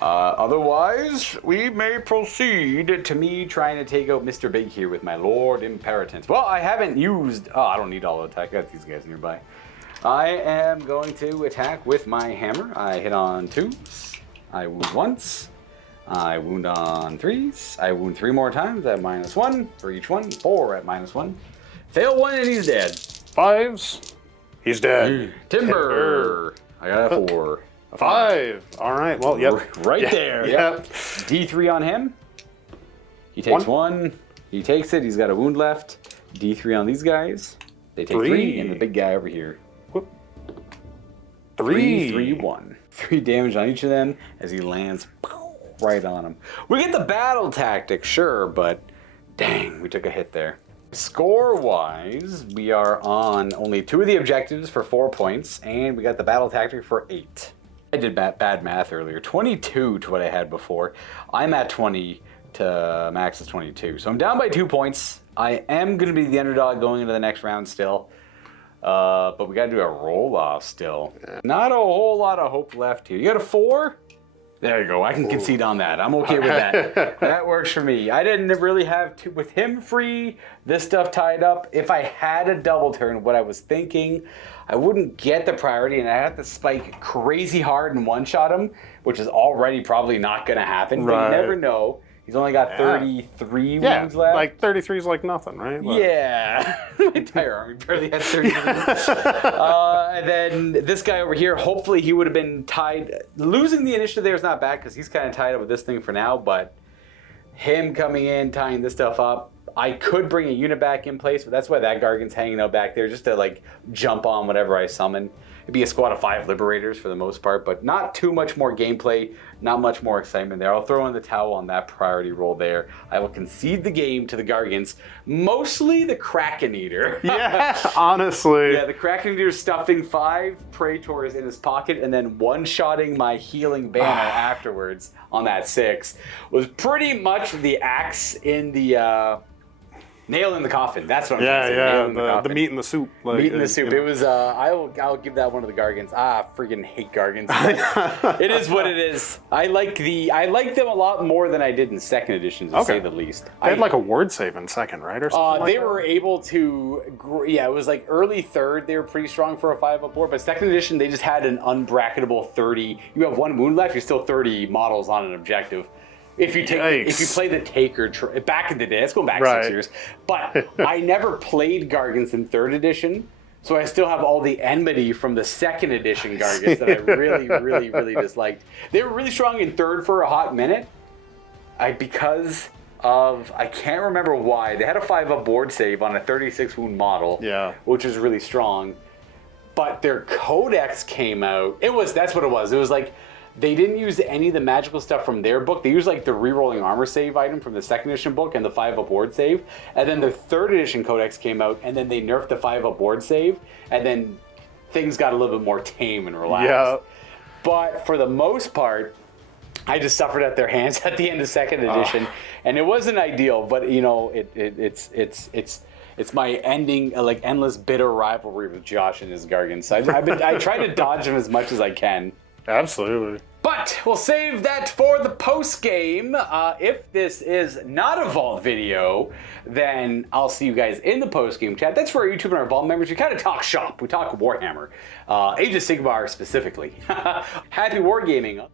Otherwise, we may proceed to me trying to take out Mr. Big here with my Lord Imperitance. Well, I haven't used... Oh, I don't need all the attack. I got these guys nearby. I am going to attack with my hammer. I hit on 2s. I wound once. I wound on 3s. I wound 3 more times at -1 for each one. 4 at -1. Fail 1 and he's dead. 5s. He's dead. Timber. I got a 4. 5. All right. Well, yep. Right there. Yep. D3 on him. He takes 1. He takes it. He's got a wound left. D3 on these guys. They take 3. And the big guy over here. Whoop. 3, 3, 1. 3 damage on each of them as he lands right on him. We get the battle tactic, sure, but dang, we took a hit there. Score-wise, we are on only 2 of the objectives for 4 points, and we got the battle tactic for 8. I did bad math earlier. 22 to what I had before. I'm at 20 to Max's 22. So I'm down by 2 points. I am going to be the underdog going into the next round still. But we got to do a roll-off still. Not a whole lot of hope left here. You got a 4? There you go. I can concede on that. I'm okay with that. That works for me. I didn't really have to, with him free, this stuff tied up. If I had a double turn, what I was thinking, I wouldn't get the priority and I have to spike crazy hard and one-shot him, which is already probably not going to happen. But you never know. He's only got 33 wounds left. Like 33 is like nothing, right? But... Yeah. My entire army barely had 33 wounds. And then this guy over here, hopefully he would have been tied. Losing the initiative there is not bad because he's kind of tied up with this thing for now, but him coming in, tying this stuff up, I could bring a unit back in place, but that's why that Gargant's hanging out back there just to like jump on whatever I summon. It'd be a squad of 5 Liberators for the most part, but not too much more gameplay, not much more excitement there. I'll throw in the towel on that priority roll there. I will concede the game to the Gargants, mostly the Kraken Eater. Yeah, honestly. Yeah, the Kraken Eater stuffing 5 Praetors in his pocket and then one-shotting my healing banner afterwards on that 6 was pretty much the axe in the... nail in the coffin. That's what I'm saying. Yeah, the meat in the soup. Like, meat in the soup. It was, I'll give that one to the Gargants. Freaking hate Gargants. It is what it is. I like them a lot more than I did in 2nd edition, to say the least. They had like a word save in 2nd, right? Or something they were able to, it was like early 3rd, they were pretty strong for a 5-up board, but 2nd edition, they just had an unbracketable 30. You have 1 wound left, you're still 30 models on an objective. If you play the Taker, back in the day, let's go back 6 years. But I never played Gargants in 3rd edition, So I still have all the enmity from the second edition Gargants that I really disliked. They were really strong in third for a hot minute. Because of, I can't remember why, they had a 5-up board save on a 36 wound model, which is really strong. But their codex came out, that's what it was. It was like, they didn't use any of the magical stuff from their book. They used like the rerolling armor save item from the second edition book and the 5-up board save. And then the third edition codex came out, and then they nerfed the 5-up board save, and then things got a little bit more tame and relaxed. Yeah. But for the most part, I just suffered at their hands at the end of second edition, and it wasn't ideal. But you know, it's my ending, like endless bitter rivalry with Josh and his Gargants. I try to dodge them as much as I can. Absolutely. But we'll save that for the post game. If this is not a Vault video, then I'll see you guys in the post game chat. That's for our YouTube and our Vault members. We kind of talk shop. We talk Warhammer, Age of Sigmar specifically. Happy wargaming.